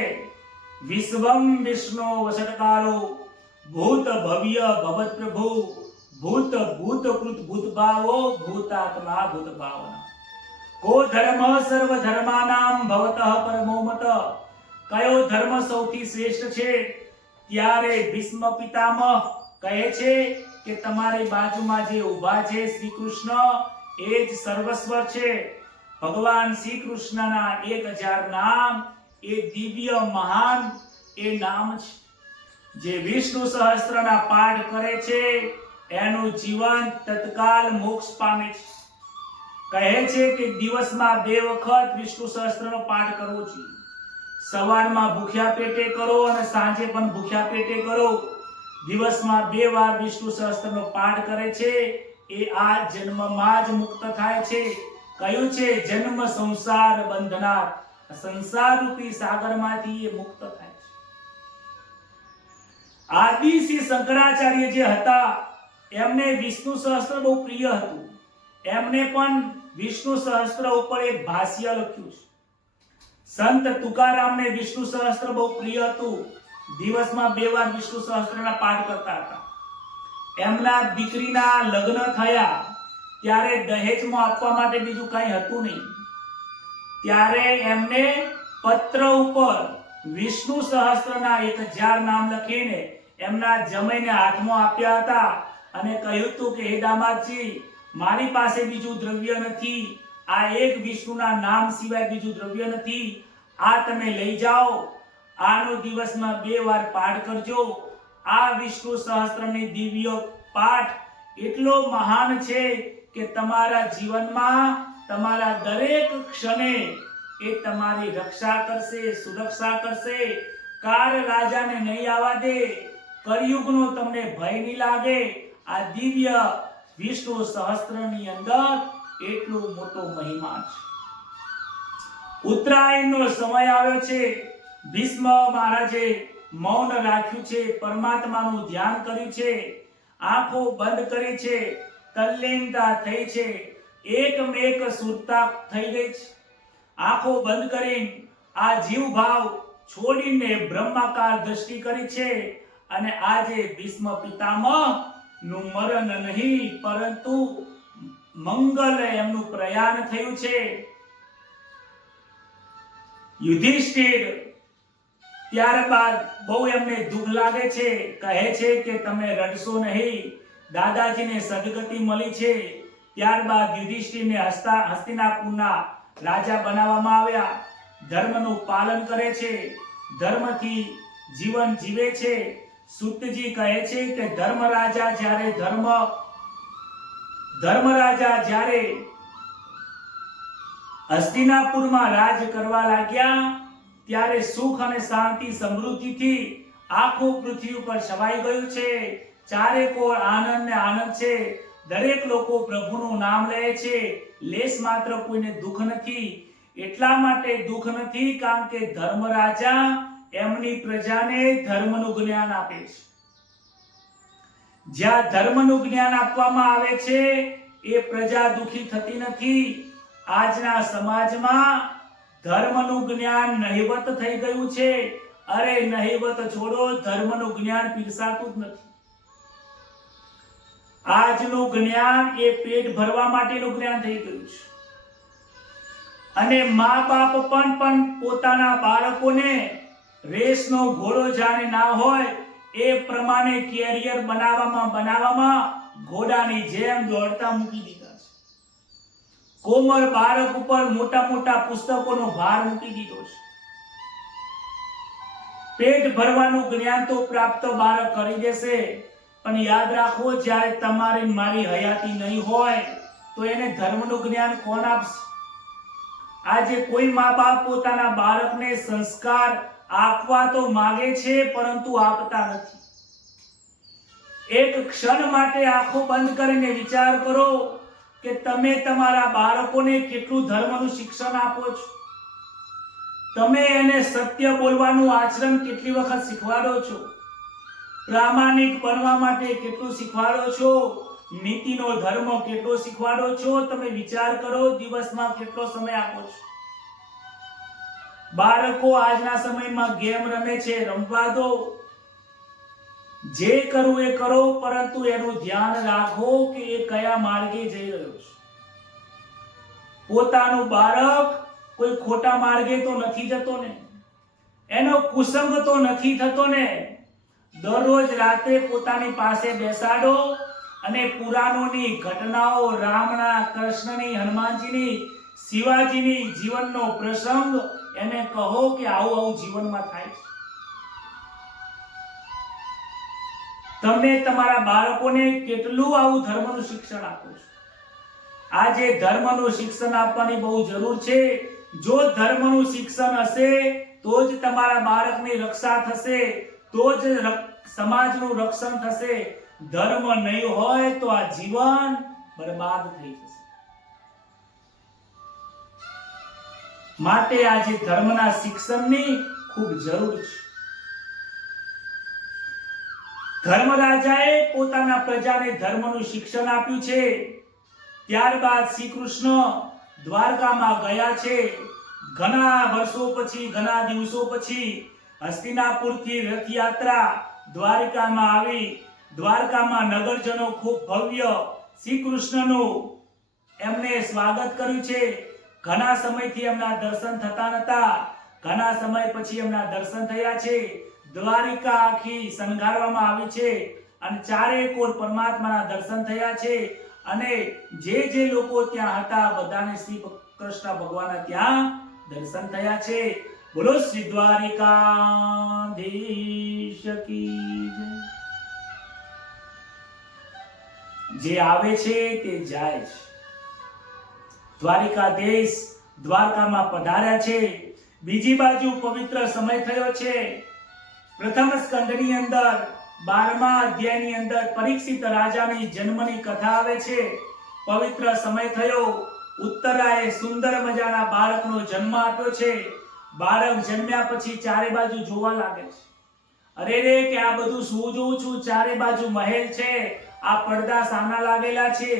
વિશ્વમ વિષ્ણુ વસટકારો ભૂત ભવ્ય ભવત પ્રભુ ભૂત ભૂત કૃત ભૂત ભાવો ભૂતાત્મા ભૂત ભાવના કો ધર્મ સર્વ ધર્માનામ ભવતઃ પરમો મત કયો ધર્મ સૌથી શ્રેષ્ઠ છે? ત્યારે ભીષ્મ પિતામહ કહે છે કે તમારી બાજુમાં જે ઊભા છે શ્રી કૃષ્ણ એ જ સર્વસ્વ છે. ભગવાન શ્રી કૃષ્ણના 1000 નામ એ દિવ્ય મહાન એ નામ છે. જે વિષ્ણુ સહસ્ત્રના પાઠ કરે છે એનું જીવન તત્કાલ મોક્ષ પામે છે. કહે છે કે દિવસમાં 2 વખત વિષ્ણુ સહસ્ત્રનો પાઠ કરવો જોઈએ. સવારમાં ભૂખ્યા પેટે કરો અને સાંજે પણ ભૂખ્યા પેટે કરો. દિવસમાં 2 વાર વિષ્ણુ સહસ્ત્રનો પાઠ કરે છે એ આ જન્મમાં જ મુક્ત થાય છે. કયું છે? જન્મ સંસાર બંધનાર. સંસાર રૂપી સાગરમાંથી એ મુક્ત થાય છે. આદિ શ્રી શંકરાચાર્ય જે હતા એમને વિષ્ણુ સહસ્ત્ર બહુ પ્રિય હતું. એમને પણ વિષ્ણુ સહસ્ત્ર ઉપર એક ભાષ્ય લખ્યું છે. સંત તુકારામને વિષ્ણુ સહસ્ત્ર બહુ પ્રિય હતું. દિવસમાં 2 વાર વિષ્ણુ સહસ્ત્રના પાઠ કરતા હતા. એમના દીકરીના લગ્ન થયા ત્યારે દહેજમાં આપવા માટે બીજું કંઈ હતું નહીં. ત્યારે એમને પત્ર ઉપર વિષ્ણુ સહસ્ત્રના 1000 નામ લખીને એમના જમાઈને હાથમાં આપ્યા હતા અને કહ્યું હતું કે હે દામાદજી, મારી પાસે બીજું દ્રવ્ય નથી. આ એક વિષ્ણુના નામ સિવાય બીજું દ્રવ્ય નથી. આ તમે લઈ જાઓ. આનો દિવસમાં 2 વાર પાઠ કરજો. આ વિષ્ણુ સહસ્ત્રની દિવ્ય પાઠ એટલો મહાન છે કે તમારા જીવનમાં તમારા દરેક ક્ષણે એ તમારી રક્ષા કરશે, સુરક્ષા કરશે. કાળ રાજાને નહીં આવવા દે. કળિયુગનો તમને ભય નહીં લાગે. આ દિવ્ય વિષ્ણુ સહસ્ત્રની અંદર એટલો મોટો મહિમા છે. ઉત્તરાયણનો સમય આવ્યો છે. ભીષ્મ મહારાજે મૌન રાખ્યું છે. પરમાત્માનું ધ્યાન કર્યું છે. આંખો બંધ કરી છે. તલ્લીનતા થઈ છે. એકમેક સુરતા થઈ ગઈ છે. આંખો બંધ કરીને આ જીવ ભાવ છોડીને બ્રહ્માકાર દ્રષ્ટિ કરી છે. અને આજે ભીષ્મ પિતામહ નું મરણ નહીં પરંતુ મંગલ એમનું પ્રયાણ થયું છે. યુધિષ્ઠિર ત્યારબાદ બહુ એમને દુઃખ લાગે છે. કહે છે કે તમે રડશો નહીં. દાદાજીને સદગતિ મળી છે. ત્યારબાદ યુધિષ્ઠિરને હસ્તિનાપુરના રાજા બનાવવામાં આવ્યા. ધર્મનું પાલન કરે છે. ધર્મથી જીવન જીવે છે. સુતજી કહે છે કે ધર્મરાજા જ્યારે હસ્તિનાપુરમાં રાજ કરવા લાગ્યા ત્યારે સુખ અને શાંતિ સમૃદ્ધિથી આખું પૃથ્વી ઉપર છવાઈ ગયું છે. ચારે કોર આનંદ ને આનંદ છે. દરેક લોકો પ્રભુનું નામ લે છે. લેશ માત્ર કોઈને દુઃખ નથી. એટલા માટે દુઃખ નથી કારણ કે ધર્મરાજા એમની પ્રજાને ધર્મનું જ્ઞાન આપે છે. જ્યાં ધર્મનું જ્ઞાન આપવામાં આવે છે એ પ્રજા દુઃખી થતી નથી. આજના સમાજમાં ધર્મનું જ્ઞાન નહિવત થઈ ગયું છે. અરે નહિવત છોડો, ધર્મનું જ્ઞાન પીરસાતું જ નથી. આજનું જ્ઞાન એ પેટ ભરવા માટેનું જ્ઞાન થઈ ગયું છે. અને મા બાપ પણ પોતાના બાળકોને રેસનો ઘોડો જાણે ના હોય એ પ્રમાણે કેરિયર બનાવવામાં ઘોડાની જેમ દોડતા મૂકી દીધા છે. કોમળ બાળક ઉપર મોટા પુસ્તકોનો ભાર મૂકી દીધો છે. પેટ ભરવાનું જ્ઞાન તો પ્રાપ્ત બાળક કરી દેશે, પણ યાદ રાખો જ્યારે તમારી મારી હયાતી નહીં હોય તો એને ધર્મનું જ્ઞાન કોણ આપશે? આજે કોઈ મા બાપ પોતાના બાળકને સંસ્કાર આપવા તો માંગે છે પરંતુ આપતા નથી. એક ક્ષણ માટે આંખો બંધ કરીને વિચાર કરો કે તમે તમારા બાળકોને કેટલું ધર્મનું શિક્ષણ આપો છો. તમે એને સત્ય બોલવાનું આચરણ કેટલી વખત શીખવાડો છો? પ્રામાણિક બનવા માટે કેટલું શીખવાડો છો? નીતિનો ધર્મ કેટલો શીખવાડો છો? તમે વિચાર કરો, દિવસમાં કેટલો સમય આપો છો? બાળકો આજના સમયમાં ગેમ રમે છે, રમવા દો. જે કરવું એ કરો, પરંતુ એનું ધ્યાન રાખો કે એ કયા માર્ગે જઈ રહ્યો છે. પોતાનું બાળક કોઈ ખોટા માર્ગે તો નથી જતો ને. એનો કુસંગ તો નથી થતો ને? દરરોજ રાતે પોતાની પાસે બેસાડો અને પુરાણોની ઘટનાઓ, રામના, કૃષ્ણની, હનુમાનજીની, શિવાજીની જીવનનો પ્રસંગ એને કહો કે આવું આવું જીવનમાં થાય છે. તમે તમારા બાળકોને કેટલું આવું ધર્મનું શિક્ષણ આપો છો? આજે ધર્મનું શિક્ષણ આપવાની બહુ જરૂર છે. જો ધર્મનું શિક્ષણ હશે તો જ તમારા બાળકની રક્ષા થશે, તો જ સમાજનું રક્ષણ થશે. ધર્મ નહીં હોય તો આ જીવન બરબાદ થઈ જશે. માટે આજે ધર્મના શિક્ષણની ખૂબ જરૂર છે. ધર્મરાજાએ પોતાના પ્રજાને ધર્મનું શિક્ષણ આપ્યું છે. ત્યારબાદ શ્રી કૃષ્ણ દ્વારકામાં ગયા છે. ઘણા વર્ષો પછી, ઘણા દિવસો પછી હસ્તિનાપુરથી રથયાત્રા દ્વારકામાં આવી. દ્વારકામાં નગરજનો ખૂબ ભવ્ય શ્રી કૃષ્ણનું એમને સ્વાગત કર્યું છે. ઘણા સમયથી એમના દર્શન થતા નતા, ઘણા સમય પછી એમના દર્શન થયા છે. દ્વારિકા આખી શણગારવામાં આવી છે અને ચારે કોર પરમાત્માના દર્શન થયા છે. અને જે લોકો ત્યાં હતા બધાને શ્રી કૃષ્ણ ભગવાનના ત્યાં દર્શન થયા છે. બોલો શ્રી દ્વારિકાધીશ કી જય. જે આવે છે તે જાય છે. દ્વારિકાધીશ દ્વારકામાં પધાર્યા છે. બીજી બાજુ પવિત્ર સમય થયો છે. પ્રથમ સ્કંદની અંદર 12મા અધ્યાયની અંદર પરીક્ષિત રાજાની જન્મની કથા આવે છે. પવિત્ર સમય થયો. ઉત્તરાએ સુંદર મજાના બાળકનો જન્મ આપ્યો છે. બાળક જન્મ્યા પછી ચારે બાજુ જોવા લાગે છે. અરે રે કે આ બધું શું જોઉં છું? ચારે બાજુ મહેલ છે, આ પડદા સાના લાગેલા છે.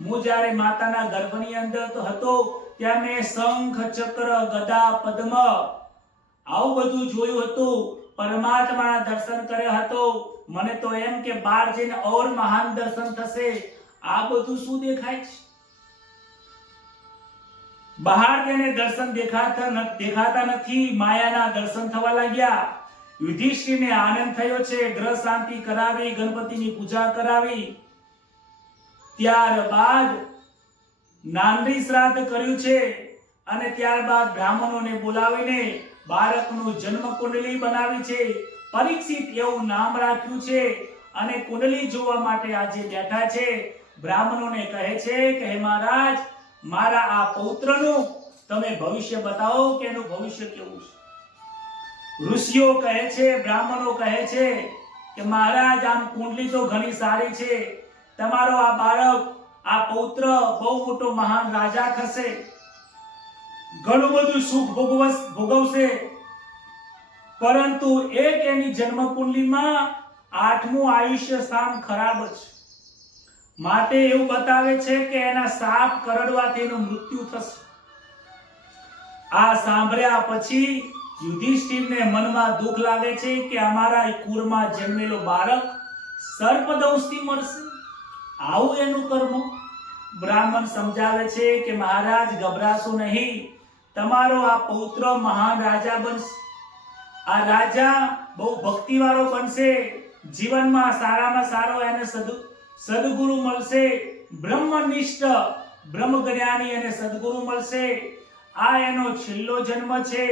હું જ્યારે માતાના ગર્ભની અંદર તો હતો ત્યાં મેં શંખ, ચક્ર, ગદા, પદ્મ આવું બધું જોયું હતું. પરમાત્માના દર્શન કર્યા હતો. મને તો એમ કે બહાર જઈને ઓર મહાન દર્શન થશે. આ બધું શું દેખાય છે? બહાર જઈને દર્શન દેખાતા નથી. માયાના દર્શન થવા લાગ્યા. યુધિષ્ઠિરને આનંદ થયો છે. ગ્રહ શાંતિ કરાવી, ગણપતિની પૂજા કરાવી. ત્યારબાદ નાંદી શ્રાદ્ધ કર્યું છે અને ત્યારબાદ બ્રાહ્મણોને બોલાવીને બાળકનું જન્મ કુંડલી બનાવી છે. પરીક્ષિત એવું નામ રાખ્યું છે અને કુંડલી જોવા માટે આજે બેઠા છે. બ્રાહ્મણોને કહે છે કે હે મહારાજ, મારા આ પૌત્રનું તમે ભવિષ્ય બતાવો કે એનું ભવિષ્ય કેવું છે. ઋષિઓ કહે છે, બ્રાહ્મણો કહે છે કે મહારાજ આમ કુંડલી તો ઘણી સારી છે. તમારો આ બાળક, આ પૌત્ર બહુ મોટો મહાન રાજા થશે, ઘણું બધું સુખ ભોગવશે. પરંતુ એક એની જન્મ કુંડલીમાં 8મું આયુષ્ય સ્થાન ખરાબ છે. માટે એવું બતાવે છે કે એના સાપ કરડવાથી એનું મૃત્યુ થશે. આ સાંભળ્યા પછી યુધિષ્ઠિરને મનમાં દુઃખ લાગે છે કે અમારા કુળમાં જન્મેલો બાળક સર્પદંશથી મરશે. આવું એનું કર્મ. બ્રાહ્મણ સમજાવે છે કે મહારાજ ગભરાશો નહીં, તમારો આ પૌત્ર મહાન રાજા બનશે. આ રાજા બહુ ભક્તિવાળો બનશે. જીવનમાં સારામાં સારો એને સદગુરુ મળશે. બ્રહ્મનિષ્ઠ, બ્રહ્મજ્ઞાની અને સદગુરુ મળશે. આ એનો છેલ્લો જન્મ છે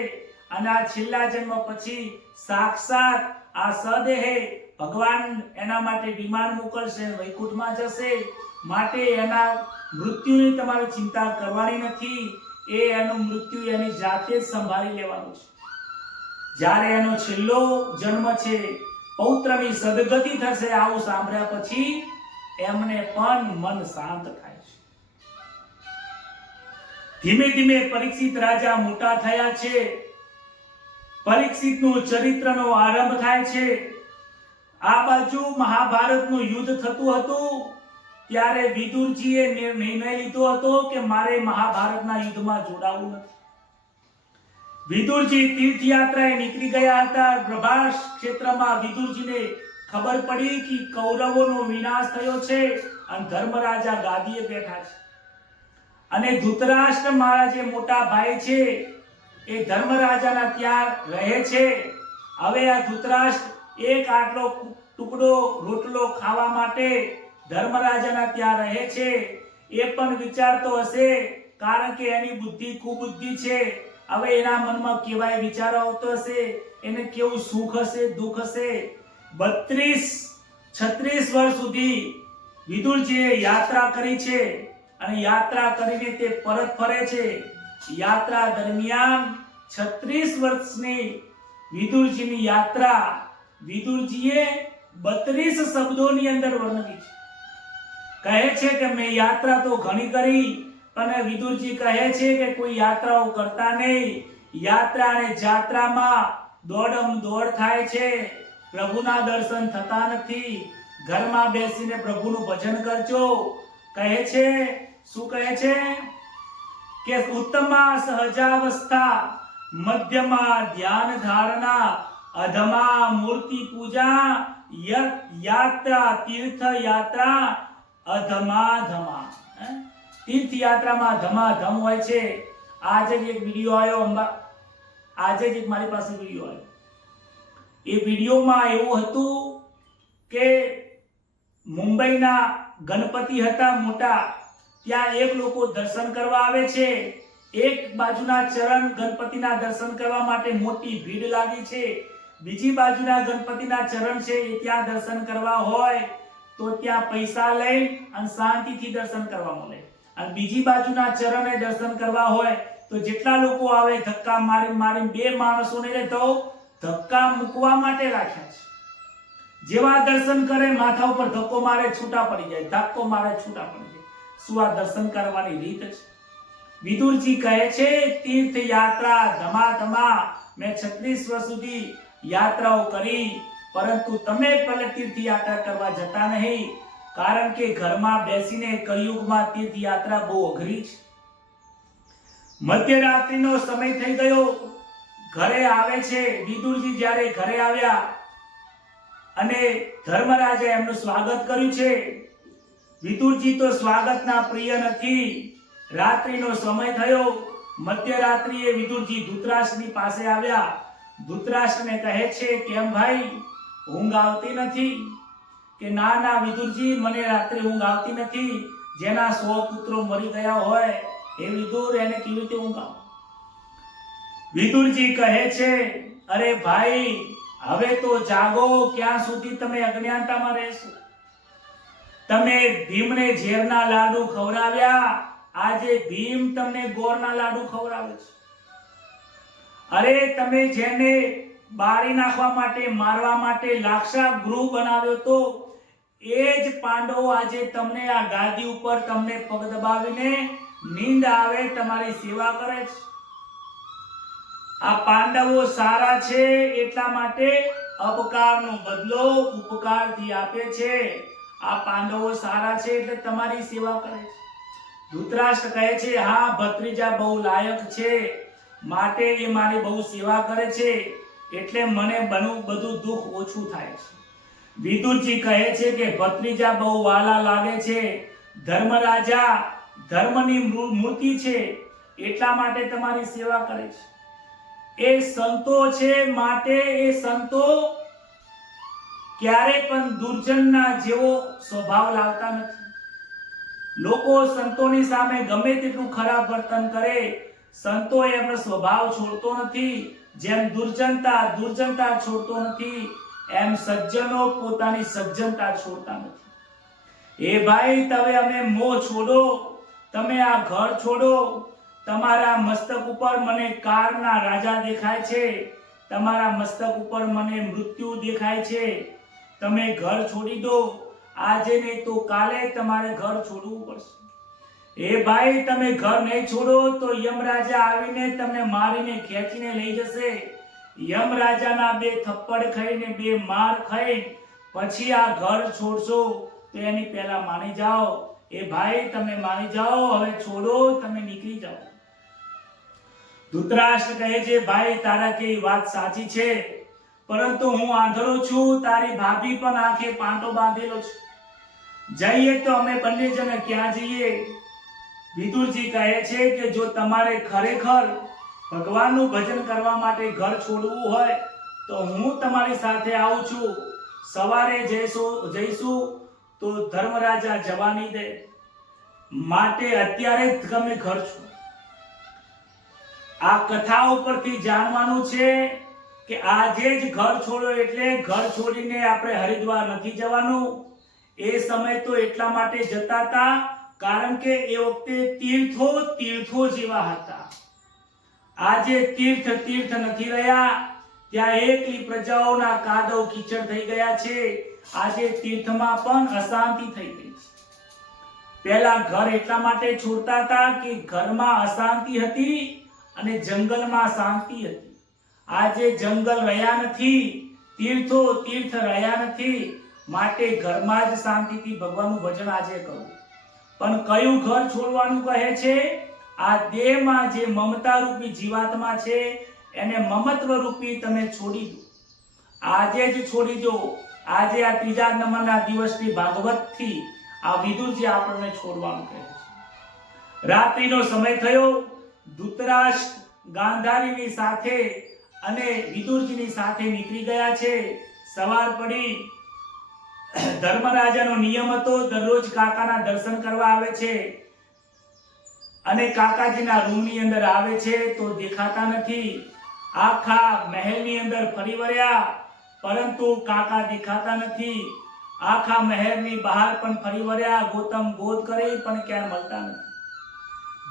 અને આ છેલ્લા જન્મ પછી સાક્ષાત આ સદેહે ભગવાન એના માટે વિમાન મોકલશે, વૈકુંઠમાં જશે. માટે એના મૃત્યુની તમારે ચિંતા કરવાની નથી. એનું મૃત્યુ એની જાતે જ સંભાળી લેવાનું છે. જ્યારે એનો છેલ્લો જન્મ છે, પૌત્રની સદગતિ થશે. આવું સાંભળ્યા પછી એમને પણ મન શાંત થાય છે. ધીમે ધીમે પરીક્ષિત રાજા મોટા થયા છે. પરીક્ષિતનું ચરિત્રનો આરંભ થાય છે. આ બાજુ મહાભારતનું યુદ્ધ થતું હતું ત્યારે વિદુરજીએ નિર્ણય લીધો હતો કે મારે મહાભારતના યુદ્ધમાં જોડાવું નથી. વિદુરજી તીર્થયાત્રાએ નીકળી ગયા હતા. પ્રભાસ ક્ષેત્રમાં વિદુરજીને ખબર પડી કે કૌરવોનો વિનાશ થયો છે અને ધર્મરાજા ગાદીએ બેઠા છે. અને ધૃતરાષ્ટ્ર મારા જે મોટા ભાઈ છે એ ધર્મરાજાના ત્યાં રહે છે. હવે આ ધૃતરાષ્ટ્ર એક આટલો ટુકડો રોટલો ખાવા માટે ધર્મરાજાના ત્યાં રહે છે. એ પણ વિચારતો હશે, કારણ કે એની બુદ્ધિ કુબુદ્ધિ છે. હવે એના મનમાં કેવાય વિચારો આવતો હશે, એને કેવું સુખ હશે, દુઃખ હશે. 36 વર્ષ સુધી વિદુરજીએ યાત્રા કરી છે અને યાત્રા કરીને તે પરત ફરે છે. યાત્રા દરમિયાન 36 વર્ષની વિદુરજીની યાત્રા વિદુરજીએ 32 શબ્દોની અંદર વર્ણવી છે. કહે છે કે મેં યાત્રા તો ઘણી કરી, અને વિદુરજી કહે છે કે કોઈ યાત્રાઓ કરતા નહીં. યાત્રા અને જાત્રામાં દોડમ દોડ થાય છે, પ્રભુના દર્શન થતા નથી. ઘરમાં બેસીને પ્રભુનું ભજન કરજો. કહે છે, શું કહે છે કે ઉત્તમા સહજાવસ્થા, મધ્યમાં ધ્યાન ધારણા, અધમા મૂર્તિ પૂજા, યાત્રા તીર્થ યાત્રા, અધમા ધમા. તીર્થ યાત્રામાં ધમાધમ હોય છે. આજે જ એક વિડિયો આવ્યો, આજે જ એક મારી પાસે વિડિયો આવ્યો. એ વિડિયોમાં એવું હતું કે મુંબઈના ગણપતિ હતા મોટા, ત્યાં એક લોકો દર્શન કરવા આવે છે. એક બાજુના ચરણ ગણપતિના દર્શન કરવા માટે મોટી ભીડ લાગી છે. બીજી બાજુના ગણપતિના ચરણ છે એ ત્યાં દર્શન કરવા હોય તો ત્યાં પૈસા લઈ અને શાંતિથી દર્શન કરવા મળે, અને બીજી બાજુના ચરણે દર્શન કરવા હોય તો જેટલા લોકો આવે ધક્કા મારી મારી 2 માણસોને તો ધક્કા મૂકવા માટે રાખ્યા છે. જેવા દર્શન કરે માથા ઉપર ધક્કો મારે છૂટા પડી જાય, ધક્કો મારે છૂટા પડી જાય. શું આ દર્શન કરવાની રીત છે? વિદુરજી કહે છે તીર્થ યાત્રા ધમાધમા મેં 36 વર્ષ સુધી યાત્રાઓ કરી, પરંતુ તમે પહેલે તીર્થ યાત્રા કરવા જતા નહીં, કારણ કે ઘરમાં બેસીને કળિયુગમાં તીર્થ યાત્રા બહુ અઘરી છે. મધ્યરાત્રિનો સમય થઈ ગયો, ઘરે આવે છે. વિદુરજી જ્યારે ઘરે આવ્યા અને ધર્મરાજાએ એમનું સ્વાગત કર્યું છે. વિદુરજી તો સ્વાગતના પ્રિય નથી. રાત્રિનો સમય થયો, મધ્યરાત્રિએ વિદુરજી ધૃતરાષ્ટ્રની પાસે આવ્યા. ધૃતરાષ્ટ્રને કહે છે કેમ ભાઈ, ઊંઘ આવતી નથી? કે ના ના વિદુરજી, મને રાત્રે ઊંઘ આવતી નથી. જેના 100 પુત્રો મરી ગયા હોય એ વિદુર, એને કેવી રીતે ઊંઘ આવે? વિદુરજી કહે છે અરે ભાઈ, હવે તો જાગો. ક્યાં સુધી તમે અજ્ઞાનતામાં રહેશો? તમે ભીમને ઝેરના લાડુ ખવડાવ્યા, આજે ભીમ તમને ગોળના લાડુ ખવડાવે છે. અરે તમે જેને બાળી નાખવા માટે, મારવા માટે લાક્ષા ગૃહ બનાવ્યો તો એ જ પાંડવો આજે તમને આ ગાદી ઉપર તમને પગ દબાવીને નીંદ આવે તમારી સેવા કરે છે. આ પાંડવો સારા છે એટલા માટે અપકારનો બદલો ઉપકારથી આપે છે. આ પાંડવો સારા છે એટલે તમારી સેવા કરે છે. ધૃતરાષ્ટ્ર કહે છે હા, ભત્રીજા બહુ લાયક છે, માટે એ મારી બહુ સેવા કરે છે, એટલે મને બધું દુઃખ ઓછું થાય છે. વિદુરજી કહે છે કે ભત્રીજા બહુ વાલા લાગે છે, ધર્મરાજા ધર્મની મૂર્તિ છે એટલા માટે તમારી સેવા કરે છે. એ સંતો છે માટે એ સંતો ક્યારે પણ દુર્જનના જેવો સ્વભાવ લાવતા નથી. લોકો સંતોની સામે ગમે તેટલું ખરાબ વર્તન કરે, સંતો એમનો સ્વભાવ છોડતો નથી. જેમ દુર્જનતા છોડતો નથી, એમ સજ્જનો પોતાની સજ્જનતા છોડતા નથી. એ ભાઈ, તમે અમે મોહ છોડો, તમે આ ઘર છોડો. તમારા મસ્તક ઉપર મને કાળના રાજા દેખાય છે, તમારા મસ્તક ઉપર મને મૃત્યુ દેખાય છે. તમે ઘર છોડી દો, આજે નહીં તો કાલે તમારે ઘર છોડવું પડશે. એ ભાઈ, તમે ઘર નહીં છોડો તો યમરાજા આવીને તમને મારીને ખેંચીને લઈ જશે. યમરાજાના 2 થપ્પડ ખાઈને 2 માર ખાઈ પછી આ ઘર છોડશો તો એની પહેલા માની જાઓ. એ ભાઈ, તમે માની જાઓ, હવે છોડો, તમે નીકળી જાઓ. ધૃતરાષ્ટ્ર કહે છે ભાઈ, તારા કે વાત સાચી છે, પરંતુ હું આંધળો છું, તારી ભાભી પણ આંખે પાંટો બાંધેલો છે. જઈએ તો અમે બંને જણ ક્યાં જઈએ? વિદુરજી કહે છે કે જો તમારે ખરેખર ભગવાનનું ભજન કરવા માટે ઘર છોડવું હોય તો હું તમારી સાથે આવું છું. સવારે જઈશું તો ધર્મરાજા જવા નહીં દે, માટે અત્યારે જ તમે ઘર છો. આ કથા ઉપરથી જાણવાનું છે કે આજે જ ઘર છોડો, એટલે ઘર છોડીને આપણે હરિદ્વાર નથી જવાનું. એ સમય તો એટલા માટે જતા હતા કારણ કે એ વખતે તીર્થો જેવા હતા. આજે તીર્થ નથી રહ્યા. ત્યાં એકલી પ્રજાઓના કાદવ કીચડ થઈ ગયા છે. આજે તીર્થમાં પણ અશાંતિ થઈ ગઈ છે. પહેલા ઘર એટલા માટે છોડતા હતા કે ઘરમાં અશાંતિ હતી અને જંગલમાં શાંતિ હતી. આજે જંગલ રહ્યા નથી, તીર્થ રહ્યા નથી, માટે ઘરમાં જ શાંતિથી ભગવાનનું ભજન આજે કરવું. પણ કયું ઘર છોડવાનું કહે છે? આ દેહમાં જે મમતા રૂપી જીવાત્મા છે એને મમત્વ રૂપી તમે છોડી દો. આજે જ છોડી દો. આજે આ ત્રીજા નંબરના દિવસથી ભાગવતથી આ વિદુરજી આપણને છોડવાનું કહે છે. રાત્રિનો સમય થયો. ધૃતરાષ્ટ્ર ગાંધારીની સાથે અને વિદુરજીની સાથે નીકળી ગયા છે. સવાર પડી. ધર્મરાજાનો નિયમ હતો દરરોજ કાકાના દર્શન કરવા આવે છે અને કાકાજીના રૂમની અંદર આવે છે તો દેખાતા નથી. આખા મહેલની અંદર ફરી વળ્યા પરંતુ કાકા દેખાતા નથી. આખા મહેલની બહાર પણ ફરી વળ્યા, ગોતમ ગોત કરી પણ ક્યાં મળતા નથી.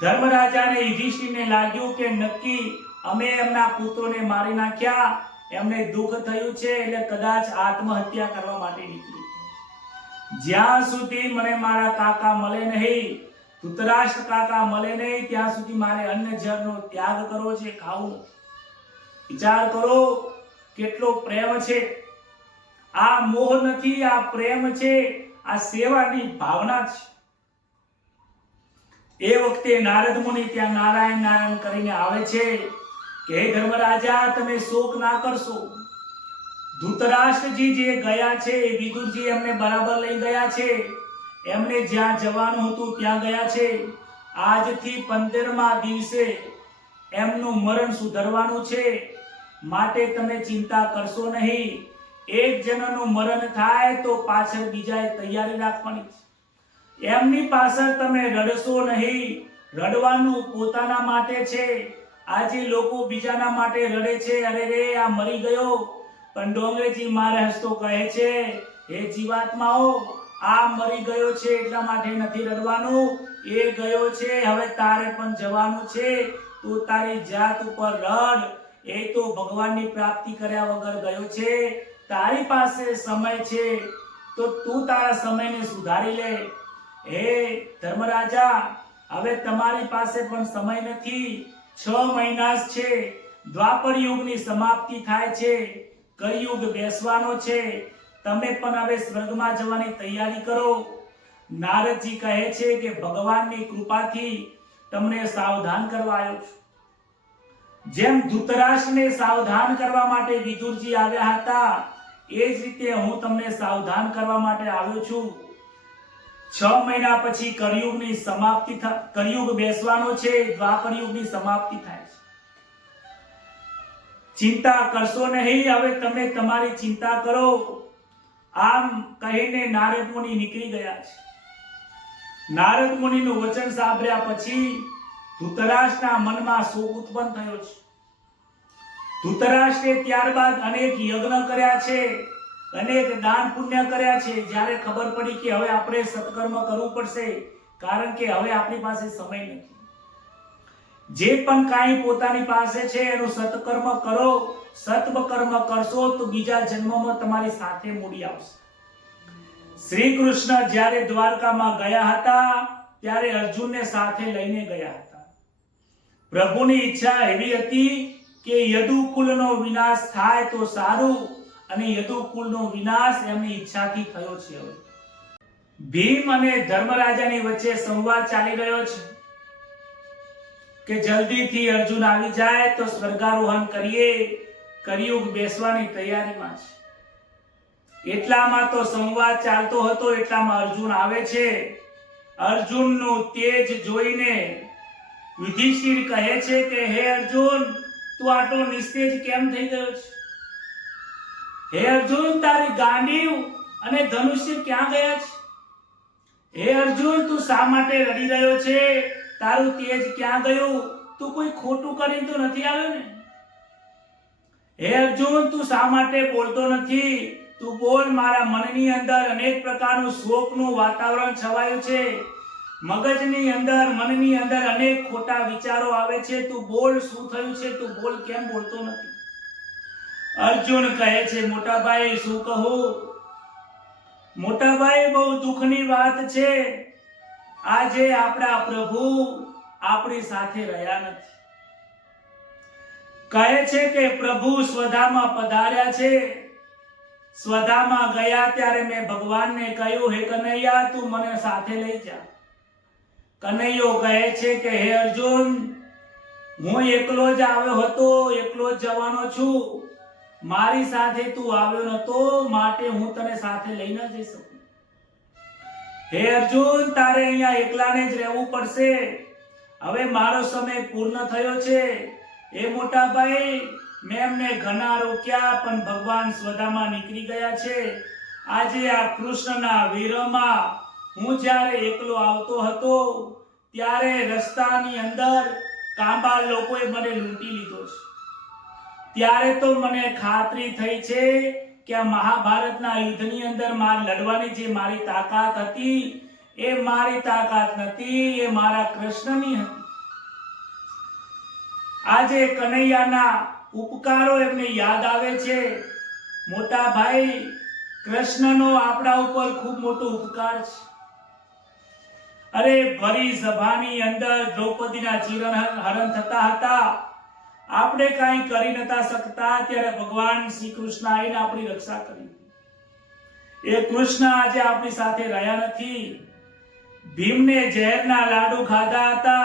ધર્મરાજાને યુધિષ્ઠિરને લાગ્યું કે નક્કી અમે એમના પુત્રોને મારી નાખ્યા, એમને દુઃખ થયું છે એટલે કદાચ આત્મહત્યા કરવા માટે નીકળી. જ્યાં સુધી મને મારા કાકા મળે નહીં, ધૃતરાષ્ટ્ર કાકા મળે નહીં, ત્યાં સુધી મારે અન્ન જળનો ત્યાગ કરવો છે, ખાવું નથી. વિચાર કરો કેટલો પ્રેમ છે. આ મોહ નથી, આ પ્રેમ છે, આ સેવાની ભાવના છે. એ વખતે નારદ મુનિ ત્યાં નારાયણ નારાયણ કરીને આવે છે કે હે ધર્મરાજા તમે શોક ના કરશો. ધૃતરાષ્ટ્રજી જે ગયા છે એ વિદુરજી એમને બરાબર લઈ ગયા છે. એમને જ્યાં જવાનું હતું ત્યાં ગયા છે. આજથી 15મા દિવસે એમનું મરણ સુધરવાનું છે, માટે તમે ચિંતા કરશો નહીં. એક જણનું મરણ થાય તો પાછળ બીજાએ તૈયારી રાખવાની છે. એમની પાછળ તમે રડશો નહીં. રડવાનું પોતાના માટે છે. આજે લોકો બીજાના માટે રડે છે, અરે રે આ મરી ગયો. પણ ડોંગરેજી મહારાજ તો કહે છે હે જીવાત્માઓ, આ મરી ગયો છે એટલા માટે નથી રડવાનું. એ ગયો છે, હવે તારે પણ જવાનું છે. તું તારી જાત ઉપર રડ. એ તો ભગવાનની પ્રાપ્તિ કર્યા વગર ગયો છે. તારી પાસે સમય છે તો તું તારા સમયને સુધારી લે. હે ધર્મરાજા, હવે તમારી પાસે પણ સમય નથી. 6 મહિના છે. દ્વાપર યુગની સમાપ્તિ થાય છે, કળિયુગ બેસવાનો છે. તમે પણ હવે સ્વર્ગમાં જવાની તૈયારી કરો. નારદજી કહે છે કે ભગવાનની કૃપાથી તમને સાવધાન કરવા આવ્યો છું. જેમ ધૃતરાષ્ટ્રને સાવધાન કરવા માટે વિદુરજી આવ્યા હતા, એ જ રીતે હું તમને સાવધાન કરવા માટે આવ્યો છું. 6 મહિના પછી કળિયુગની સમાપ્તિ કળિયુગ બેસવાનો છે, દ્વાપર યુગની સમાપ્તિ થાય છે. ચિંતા કરશો નહીં, હવે તમે તમારી ચિંતા કરો. આમ કહીને નારદ મુનિ નીકળી ગયા છે. નારદ મુનિનું વચન સાંભળ્યા પછી ધૃતરાષ્ટ્રના મનમાં શોક ઉત્પન્ન થયો છે. ધૃતરાષ્ટ્રે ત્યારબાદ અનેક યજ્ઞ કર્યા છે, અનેક દાન પુણ્ય કર્યા છે. જ્યારે ખબર પડી કે હવે આપણે સત્કર્મ કરવું પડશે, કારણ કે હવે આપણી પાસે સમય નથી. જે પણ કાંઈ પોતાની પાસે છે એનું સત્કર્મ કરો. સત્કર્મ કરશો તો બીજા જન્મમાં તમારી સાથે મૂડી આવશે. શ્રી કૃષ્ણ જ્યારે દ્વારકામાં ગયા હતા ત્યારે અર્જુનને સાથે લઈને ગયા હતા. પ્રભુની ઈચ્છા એવી હતી કે યદુકુલનો વિનાશ થાય તો સારું, અને યદુકુલનો વિનાશ એમની ઈચ્છાથી થયો છે. હવે ભીમ અને ધર્મરાજાની વચ્ચે સંવાદ ચાલી રહ્યો છે કે જલ્દીથી અર્જુન આવી જાય તો સ્વર્ગારોહણ કરીએ. કળિયુગ બેસવાની તૈયારીમાં છે. એટલામાં તો સંવાદ ચાલતો હતો, એટલામાં અર્જુન આવે છે. અર્જુનનું તેજ જોઈને યુધિષ્ઠિર કહે છે કે હે અર્જુન, તું આટલો નિસ્તેજ કેમ થઈ ગયો છે? હે અર્જુન, તારી ગાંડીવ અને ધનુષ્ય ક્યાં ગયા છે? હે અર્જુન, તું શા માટે રડી રહ્યો છે? તારું તેજ ક્યાં ગયું? તું કોઈ ખોટું કરીને તો નથી આવ્યો ને? હે અર્જુન, તું શા માટે બોલતો નથી? તું બોલ. મારા મનની અંદર અનેક પ્રકારનું શોકનું વાતાવરણ છવાયું છે. મગજની અંદર, મનની અંદર અનેક ખોટા વિચારો આવે છે. તું બોલ, શું થયું છે? તું બોલ, કેમ બોલતો નથી? અર્જુન કહે છે, મોટા ભાઈ, શું કહું? મોટા ભાઈ, બહુ દુઃખની વાત છે. આજે આપણા પ્રભુ આપણી સાથે રહ્યા નથી. કહે છે કે પ્રભુ સ્વધામાં પધાર્યા છે. સ્વધામાં ગયા ત્યારે મેં ભગવાનને કહ્યું, હે કનૈયા, તું મને સાથે લઈ જા. કનૈયો કહે છે કે હે અર્જુન, હું એકલો જ આવ્યો હતો, એકલો જ જવાનો છું. મારી સાથે તું આવ્યો નતો, માટે હું તને સાથે લઈ ન જઈ શકું. હે અર્જુન, તારે અહીંયા એકલાને જ રહેવું પડશે. હવે મારો સમય પૂર્ણ થયો છે. એ મોટા ભાઈ, મેં એમને ઘણા રોક્યા, પણ ભગવાન સ્વધામાં નીકળી ગયા છે. આજે આ કૃષ્ણના વિરહમાં હું જ્યારે એકલો આવતો હતો, ત્યારે રસ્તાની અંદર કાંબાળ લોકોએ મને લૂંટી લીધો છે. ત્યારે તો મને ખાતરી થઈ છે કે આ મહાભારતના યુદ્ધની અંદર લડવાની જે મારી તાકાત હતી, એ મારી તાકાત નથી, એ મારા કૃષ્ણની હતી. આજે કનૈયાના ઉપકારો એમને યાદ આવે છે. મોટા ભાઈ, કૃષ્ણનો આપણા ઉપર ખૂબ મોટો ઉપકાર છે. અરે, ભરી સભાની અંદર દ્રૌપદીના ચિરહરણ થતા હતા, આપણે કાંઈ કરી નતા શકતા, ત્યારે ભગવાન શ્રી કૃષ્ણ આવીને આપણી રક્ષા કરી. એ કૃષ્ણ આજે આપણી સાથે રહ્યા નથી. ભીમને ઝેરના લાડુ ખાધા હતા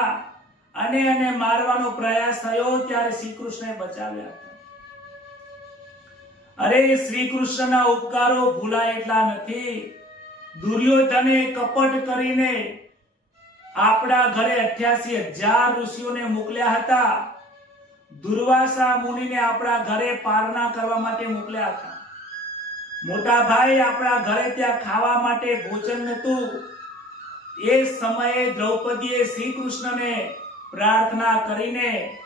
અને એને મારવાનો પ્રયાસ થયો, ત્યારે શ્રી કૃષ્ણએ બચાવ્યા હતા. અરે, શ્રી કૃષ્ણના ઉપકારો ભૂલાય એટલા નથી. દુર્યોધને કપટ કરીને આપણા ઘરે 88,000 ઋષિઓને મોકલ્યા હતા. દુર્વાસા મુનિને આપણા ઘરે પારણા કરવા માટે મોકલ્યા હતા. મોટા ભાઈ, આપણા ઘરે ત્યાં ખાવા માટે ભોજન નતું. એ સમયે દ્રૌપદીએ શ્રી કૃષ્ણને પ્રાર્થના કરીને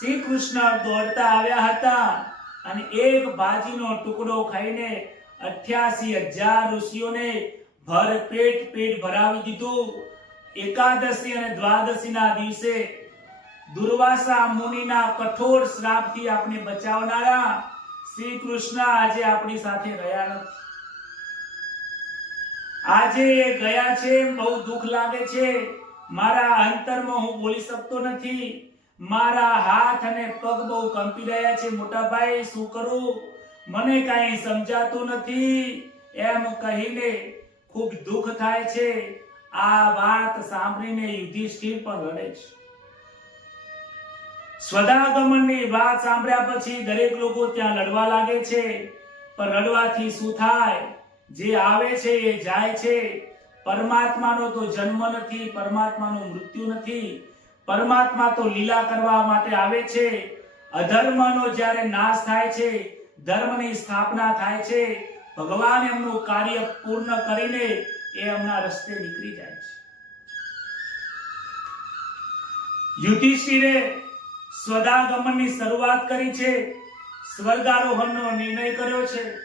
શ્રી કૃષ્ણ દોડતા આવ્યા હતા અને એક ભાજીનો ટુકડો ખાઈને 88,000 ઋષિઓને ભરપેટ પેટ ભરાવી દીધું. એકાદશી અને દ્વાદશીના દિવસે દુર્વાસા મુનિના કઠોર શ્રાપથી આપણે બચાવનારા શ્રી કૃષ્ણ આજે આપણી સાથે રહ્યા નથી. આજે એ ગયા છે, બહુ દુઃખ લાગે છે. મારા અંતરમાં હું બોલી શકતો નથી. મારા હાથ અને પગ બહુ કંપી રહ્યા છે. મોટા ભાઈ, શું કરું? મને કાંઈ સમજાતું નથી. એમ કહીને ખૂબ દુઃખ થાય છે. આ વાત સાંભળીને યુધિષ્ઠિર પણ રડે છે. સ્વધાગમનની વાત સાંભળ્યા પછી દરેક લોકો ત્યાં લડવા લાગે છે. પણ રડવાથી શું થાય? જે આવે છે એ જાય છે. પરમાત્માનો તો જન્મ નથી, પરમાત્માનું મૃત્યુ નથી. પરમાત્મા તો લીલા કરવા માટે આવે છે. અધર્મનો જ્યારે નાશ થાય છે, ધર્મની સ્થાપના થાય છે, ભગવાન એમનું કાર્ય પૂર્ણ કરીને એ એમના રસ્તે નીકળી જાય છે. યુધિષ્ઠિરે સ્વધાગમનની શરૂઆત કરી છે. સ્વર્ગારોહણનો નિર્ણય કર્યો છે.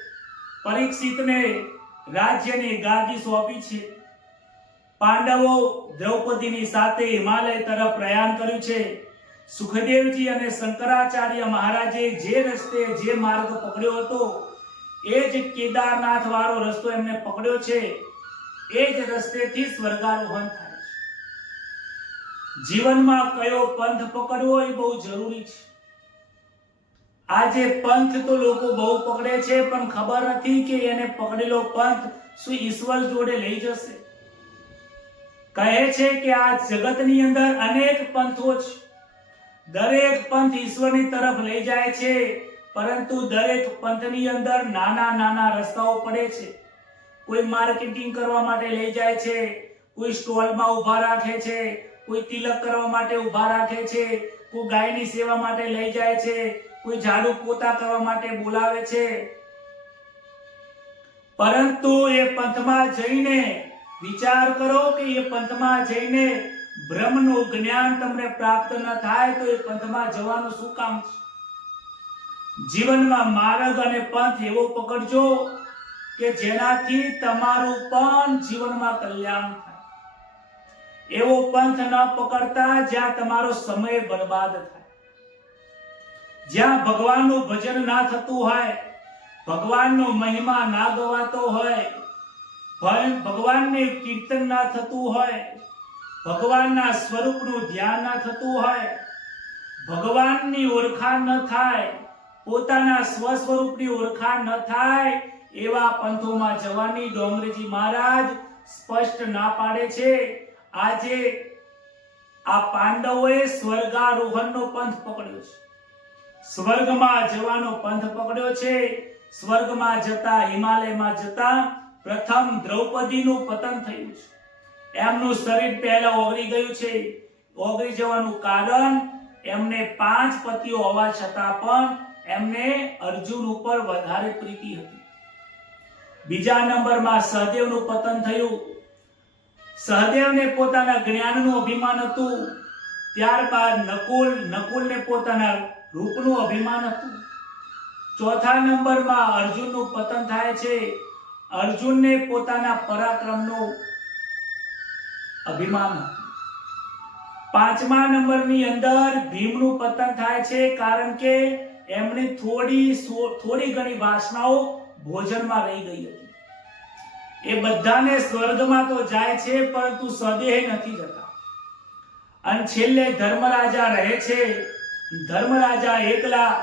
પરીક્ષિતને રાજ્યની ગાદી સોંપી છે. પાંડવો દ્રૌપદીની સાથે હિમાલય તરફ પ્રયાણ કર્યું છે. સુખદેવજી અને શંકરાચાર્ય મહારાજે જે રસ્તે જે માર્ગ પકડ્યો હતો, એ જ કેદારનાથ વાળો રસ્તો એમને પકડ્યો છે. એ જ રસ્તેથી સ્વર્ગારોહણ થાય છે. જીવનમાં કયો પંથ પકડવો એ બહુ જરૂરી છે. આજે પંથ તો લોકો બહુ પકડે છે, પણ ખબર નથી કે એને પકડેલો પંથ શું ઈશ્વર જોડે લઈ જશે. કહે છે કે આ જગતની અંદર અનેક પંથો છે. દરેક પંથ ઈશ્વરની તરફ લઈ જાય છે, પરંતુ દરેક પંથની અંદર નાના નાના રસ્તાઓ પડે છે. કોઈ માર્કેટિંગ કરવા માટે લઈ જાય છે, કોઈ સ્ટોલમાં ઊભા રાખે છે, કોઈ તિલક કરવા માટે ઊભા રાખે છે, કોઈ ગાયની સેવા માટે લઈ જાય છે, કોઈ ઝાડુ પોતા કરવા માટે બોલાવે છે. પરંતુ એ પંથમાં જઈને વિચાર કરો કે એ પંથમાં જઈને બ્રહ્મનું જ્ઞાન તમને પ્રાપ્ત ન થાય તો એ પંથમાં જવાનું શું કામ છે? જીવનમાં માર્ગ અને પંથ એવો પકડજો કે જેનાથી તમારું પણ જીવનમાં કલ્યાણ થાય. એવો પંથ ન પકડતા જ્યાં તમારો સમય બરબાદ થાય, જ્યાં ભગવાનનું ભજન ના થતું હોય, ભગવાનનો મહિમા ના ગવાતો હોય, ભગવાનને કીર્તન ના થતું હોય, ભગવાનના સ્વરૂપનું ધ્યાન ના થતું હોય, ભગવાનની ઓળખાણ ન થાય, પોતાના સ્વ સ્વરૂપની ઓળખાણ ન થાય, એવા પંથોમાં જવાની ડોંગરેજી મહારાજ સ્પષ્ટ ના પાડે છે. આજે આ પાંડવોએ સ્વર્ગારોહણનો પંથ પકડ્યો છે, સ્વર્ગમાં જવાનો પંથ પકડ્યો છે. સ્વર્ગમાં જતા, હિમાલયમાં જતા પ્રથમ દ્રૌપદીનું પતન થયું છે. એમનું શરીર પહેલા ઓગળી ગયું છે. ઓગળી જવાનું કારણ એમને 5 પતિઓ હોવા છતાં પણ એમને અર્જુન ઉપર વધારે પ્રીતિ હતી. બીજા નંબરમાં સહદેવનું પતન થયું. સહદેવને પોતાના જ્ઞાનનું અભિમાન હતું. ત્યારબાદ નકુલને પોતાના રૂપનું અભિમાન હતું. ચોથા નંબરમાં અર્જુનનું પતન થાય છે. અર્જુનને પોતાના પરાક્રમનું અભિમાન હતું. 5મા નંબરની અંદર ભીમનું પતન થાય છે, કારણ કે એમની થોડી ઘણી વાસનાઓ ભોજનમાં રહી ગઈ હતી. એ બધાને સ્વર્ગમાં તો જાય છે, પરંતુ સદેહ નથી જતા. અને છેલ્લે ધર્મરાજા રહે છે. ધર્મરાજા એકલા